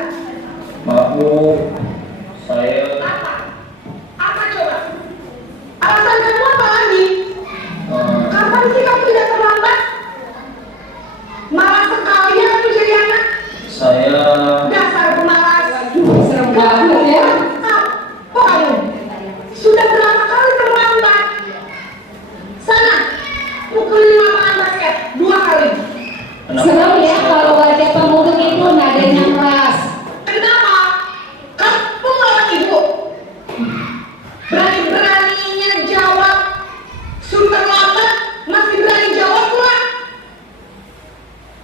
Maaf, Bu. Saya Apa? Apa coba? Alasan kamu apa lagi? Kapan sih kamu tidak terlambat? Malas sekali ya kamu jadi anak. saya Dasar pemalas. Serem banget ya. Apa kamu? Sudah berapa kali terlambat? Sana, pukulin lapangan basket 2 kali. Serem ya kalau wajah penghukum itu nadanya keras. Kenapa? Kamu lawan ibu. Berani-beraninya jawab. Suruh terlambat, masih berani jawab pula.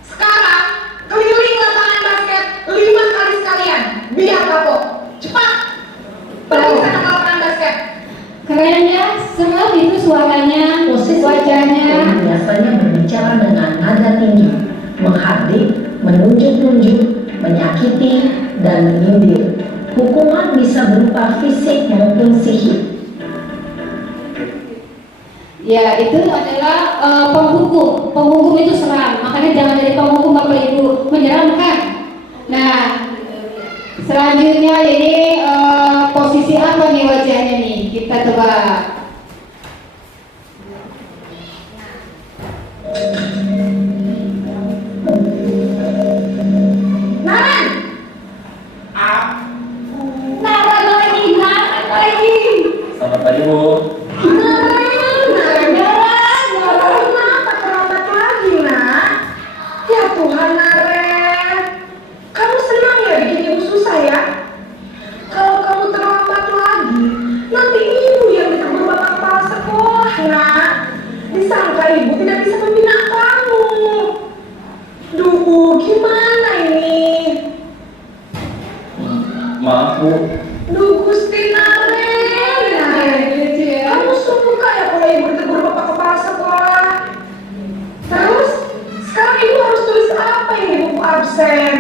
Sekarang, keliling lapangan basket 5 kali sekalian. Biar kapok. Cepat. Pergi sana ke lapangan basket. Keren ya, serem itu suaranya, Posisi wajahnya. yang biasanya berbicara dengan nada tinggi, menghardik, menunjuk-nunjuk, menyakiti, dan menyindir. Hukuman bisa berupa fisik maupun psikik. Ya, itu adalah penghukum. Penghukum itu seram, makanya jangan jadi penghukum Bapak Ibu, menyeramkan. Nah, selanjutnya ini posisi apa nih wajahnya nih? Kita coba. Naran! Naran lagi. Selamat pagi Bu. Kenapa terlambat lagi, nak? Ya Tuhan, Naren. Kamu senang ya bikin ibu susah ya? Kalau kamu terlambat lagi, nanti ibu yang ditegur bapak kepala sekolah, nak. Disangka ibu tidak bisa membina kamu. Duh, gimana ini? Maaf Bu. Duh, Gusti Naren. Kamu suka ya kalau ibu ditegur bapak kepala sekolah? Terus, sekarang ibu harus tulis apa yang di buku absen?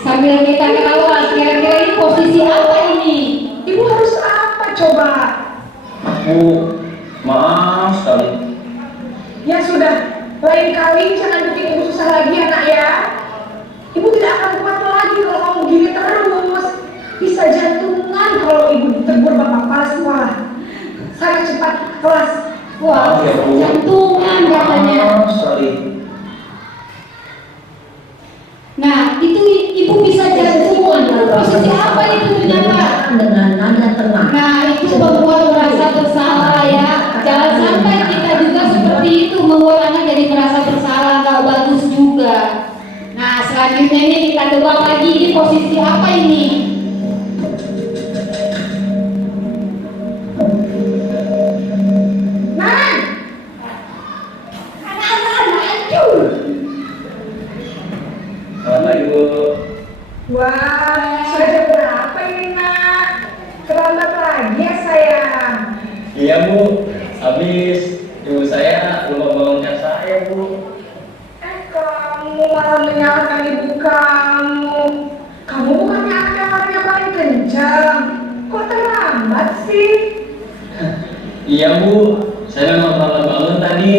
Sambil kita ketawa, kira-kira ini posisi apa ini? Ibu harus apa coba? Bu, maaf sekali. Ya sudah, lain kali jangan bikin ibu susah lagi ya nak ya. Ibu tidak akan kuat lagi kalau kamu gini terus. Bisa jantungan kalau ibu ditegur bapak kepala sekolah. Saya cepat ke kelas. Wah, Maaf ya Bu. jantungan katanya. Maaf sekali. Nah, itu ibu bisa jantungan. Posisi apa itu ternyata? Dengan nada tengah. Nah, itu membuat merasa bersalah ya. Jangan sampai kita juga seperti itu membuat anak jadi merasa bersalah, nggak bagus juga. Nah, selanjutnya ini kita coba lagi, ini posisi apa ini? Naran! Selamat pagi Bu. Wah, sudah jam berapa ini nak? Terlambat lagi ya sayang. Iya Bu. Habis ibu saya lupa bangunkan saya Bu. Kamu malah menyalahkan ibu kamu. Kamu bukannya anak yang larinya paling kencang. Kok terlambat sih? Iya Bu. Saya memang terlambat bangun tadi.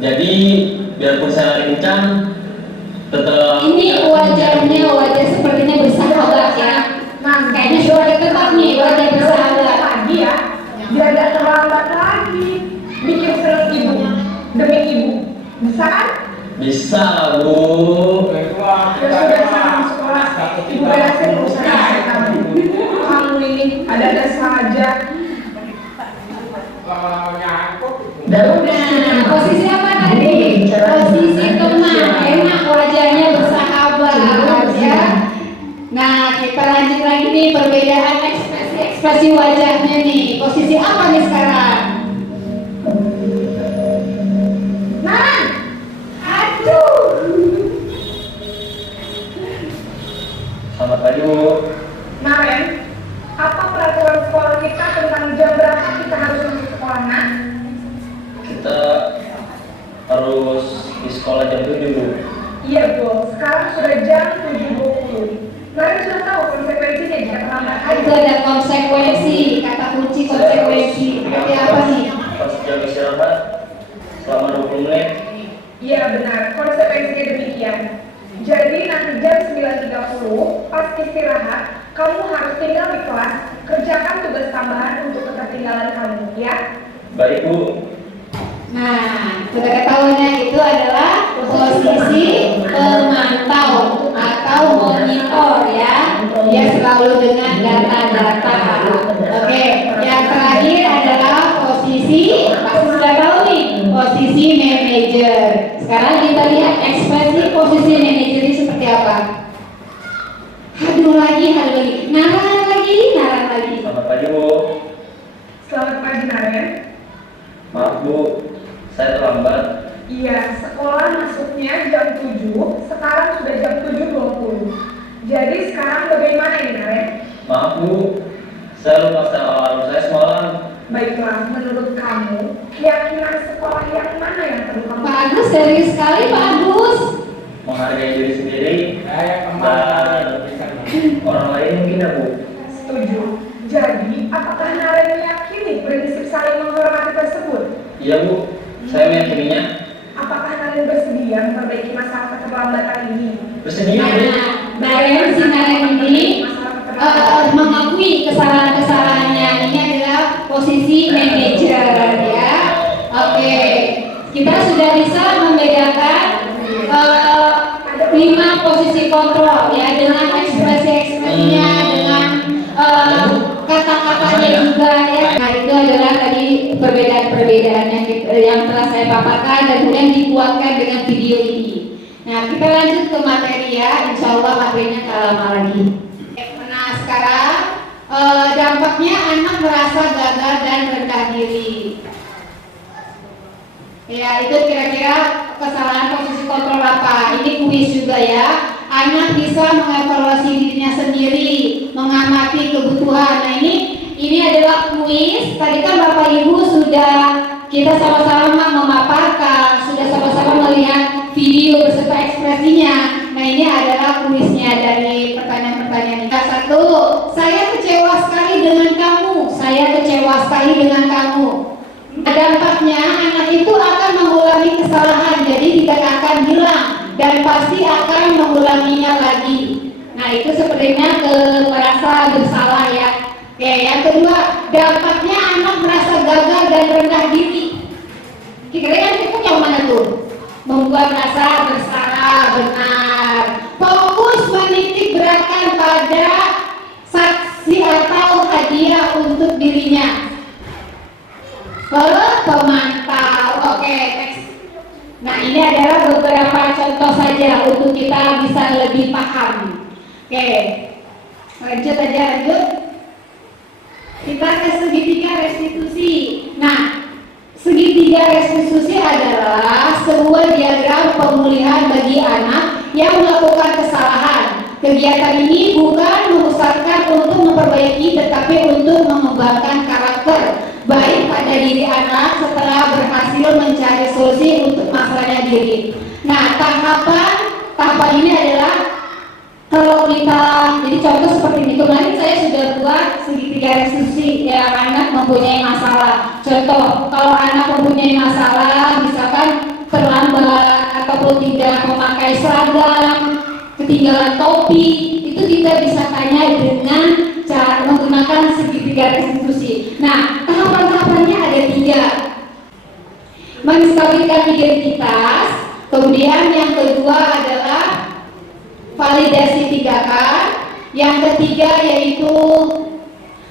Jadi biarpun saya lari kencang, tetap. Ini wajah sepertinya bersahabat ya. Nah, Kayaknya sudah ketebak nih wajah bersahabat. lagi ya. Biar gak terlambat lagi. Bikin seneng ibu demi ibu. Bisa kan? Bisa Bu. Ya sudah sama sekolah. Ibu beresin urusan kamu. Kamu ini ada-ada saja. Nah, posisi apa tadi? Posisi teman, enak wajahnya bersahabat ya. Nah, kita lanjut lagi nih perbedaan ekspresi wajahnya nih. Posisi apa nih sekarang? Naran! Aduh! Selamat pagi Bu. Naren, apa peraturan sekolah kita tentang jam berapa kita harus masuk sekolah, nak? Kita harus di sekolah jam 7 Bu. Iya, Bu. Sekarang sudah jam 7.20. Naren sudah tahu konsekuensinya jika terlambat Itu ada konsekuensi, kata kunci konsekuensi. Seperti apa nih? Pas jam istirahat selama 20 menit. Iya, benar. Konsekuensinya demikian. Jadi nanti jam 9.30 pas istirahat, kamu harus tinggal di kelas, kerjakan tugas tambahan untuk ketertinggalan kamu, ya? Baik Bu. Nah, sudah ketahuannya itu adalah posisi pemantau atau monitor ya. Dia selalu dengan data-data. Oke, yang terakhir adalah posisi, pasti sudah tahu nih, posisi manajer. Sekarang kita lihat ekspresi posisi manajer ini seperti apa. Haduh lagi, naran lagi. Selamat pagi Bu. Selamat pagi, Naren. Maaf Bu, saya terlambat. Iya, sekolah masuknya jam 7, sekarang sudah jam 7.20. Jadi sekarang bagaimana ini, Naren? Maaf Bu, saya lupa setel alarm saya semalam. Baiklah, menurut kamu, keyakinan sekolah yang mana yang perlu kamu? Pak Agus serius sekali Pak Agus. Menghargai diri sendiri Saya kemarin dan orang lain mungkin ya Bu. apakah Naren meyakini prinsip saling menghormati tersebut? Iya Bu, saya meyakininya. Apakah Naren bersedia memperbaiki masalah keterlambatan ini? Bersedia Bu. Naren ini mengakui kesalahan-kesalahannya. Ini adalah posisi manajer ya. Oke, kita sudah bisa membedakan 5 posisi kontrol ya, dengan ekspresi-ekspresinya, dengan kata-katanya juga ya. Nah itu adalah tadi perbedaan-perbedaan yang telah saya paparkan dan kemudian dikuatkan dengan video ini. Nah kita lanjut ke materi ya, insya Allah materinya tak lama lagi. Nah sekarang dampaknya anak merasa gagal dan rendah diri. Ya itu kira-kira kesalahan posisi kontrol apa? Ini kuis juga ya. Anak bisa mengevaluasi dirinya sendiri, mengamati kebutuhan. Nah ini adalah kuis. Tadi kan Bapak Ibu sudah kita sama-sama memaparkan, sudah sama-sama melihat video beserta ekspresinya. Nah ini adalah kuisnya dari pertanyaan-pertanyaan ini. Satu, saya kecewa sekali dengan kamu. Saya kecewa sekali dengan kamu. Dampaknya anak itu akan mengulangi kesalahan, jadi tidak akan hilang dan pasti akan mengulanginya lagi. Nah itu sepertinya merasa bersalah ya. Oke, yang kedua, dampaknya anak merasa gagal dan rendah diri. Kira-kira yang itu yang mana tuh? Membuat merasa bersalah, benar. Fokus menitik beratkan pada saksi atau hadiah untuk dirinya. Pemantau, oke. Nah ini adalah beberapa contoh saja untuk kita bisa lebih paham. Oke, lanjut aja lanjut. Kita ke segitiga restitusi. Nah, segitiga restitusi adalah sebuah diagram pemulihan bagi anak yang melakukan kesalahan. Kegiatan ini bukan memusatkan untuk memperbaiki, tetapi untuk mengembangkan karakter baik pada diri anak setelah berhasil mencari solusi untuk masalahnya diri. Nah, tahapan ini adalah kalau kita, jadi contoh seperti ini. Kemarin saya sudah buat segitiga restitusi ya, anak mempunyai masalah. Contoh, kalau anak mempunyai masalah, misalkan terlambat ataupun tidak memakai seragam, ketinggalan topi, itu kita bisa tanya dengan cara menggunakan segitiga restitusi. Nah, tahapan-tahapannya ada 3. Menstabilkan identitas, kemudian yang kedua adalah validasi tindakan, yang ketiga yaitu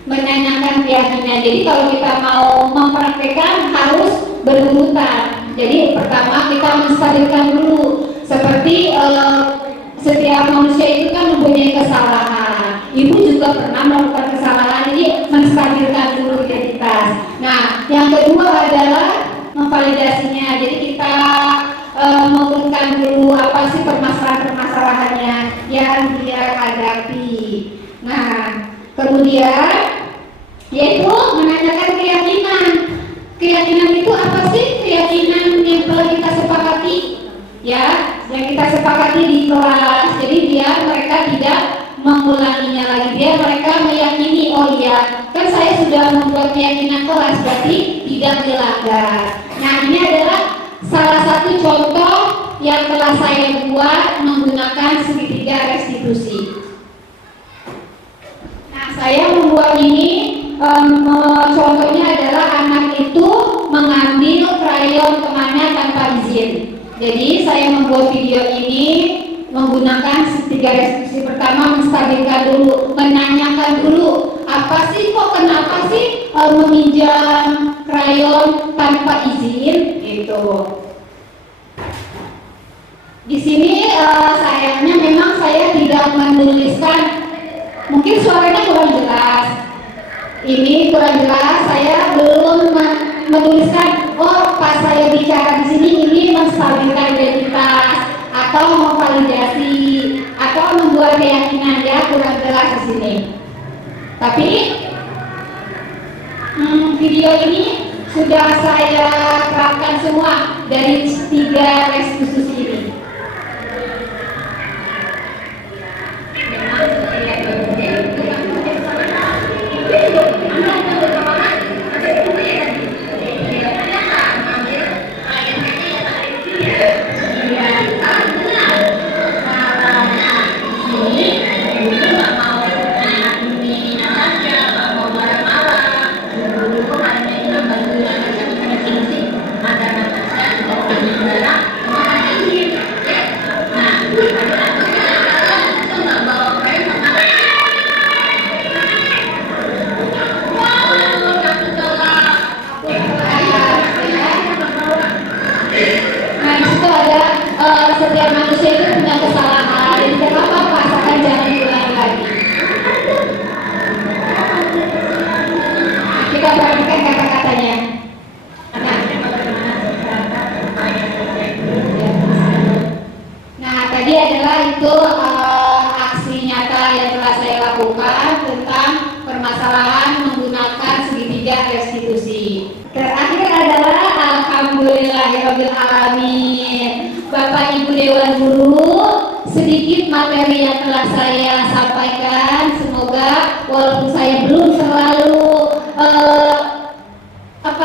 menanyakan keyakinan. Jadi kalau kita mau mempraktekkan harus berurutan. Jadi pertama kita menstabilkan dulu, seperti setiap manusia itu kan mempunyai kesalahan. Ibu juga pernah melakukan kesalahan, jadi menstabilkan dulu identitas. Nah, yang kedua adalah memvalidasinya. Jadi kita mengurutkan dulu apa sih permasalahan-permasalahannya yang dia hadapi. Nah, kemudian yaitu menanyakan keyakinan. Keyakinan itu apa sih? Keyakinan yang telah kita sepakati, ya, yang kita sepakati di kelas. Jadi biar mereka tidak mengulanginya lagi, biar mereka meyakini, oh iya, kan saya sudah membuat keyakinan kelas, berarti tidak dilanggar. Nah, ini adalah salah satu contoh yang telah saya buat menggunakan segitiga restitusi. Nah, saya membuat ini, contohnya adalah anak itu mengambil krayon temannya tanpa izin. Jadi saya membuat video ini menggunakan segitiga restitusi. Pertama, menstabilkan dulu, menanyakan dulu, apa sih, kok kenapa sih meminjam krayon tanpa izin gitu. Di sini sayangnya memang saya tidak menuliskan, mungkin suaranya kurang jelas. Ini kurang jelas, saya belum menuliskan. Oh, pas saya bicara di sini ini menstabilkan identitas atau memvalidasi atau membuat keyakinan, ya kurang jelas di sini. Tapi video ini sudah saya terapkan semua dari 3 restitusi ini. Memang tentang permasalahan menggunakan segitiga restitusi. Terakhir adalah alhamdulillahirabbil alamin. Bapak Ibu Dewan Guru, sedikit materi yang telah saya sampaikan, semoga walaupun saya belum terlalu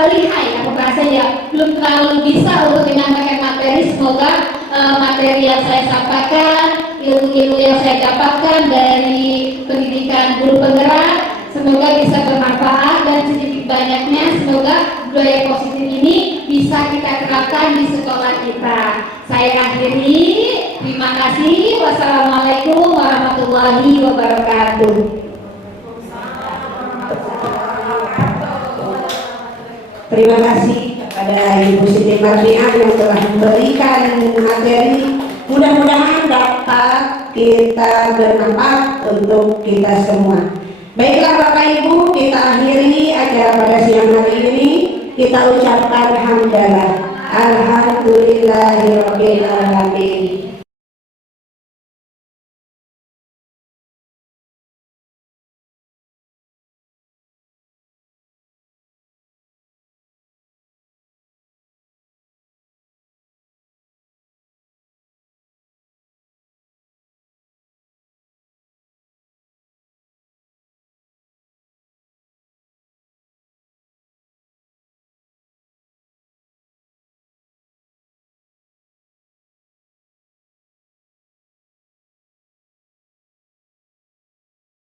lihai atau bahasanya belum terlalu bisa untuk menyampaikan materi, semoga materi yang saya sampaikan, ilmu-ilmu yang saya dapatkan dari pendidikan guru penggerak, semoga bisa bermanfaat dan sedikit banyaknya semoga budaya positif ini bisa kita terapkan di sekolah kita. Saya akhiri, terima kasih. Wassalamualaikum warahmatullahi wabarakatuh. Terima kasih kepada Ibu Siti Mardian yang telah memberikan materi. Mudah-mudahan dapat kita bermanfaat untuk kita semua. Baiklah Bapak Ibu, kita akhiri acara pada siang hari ini. Kita ucapkan hamdalah. Alhamdulillahirabbil alamin.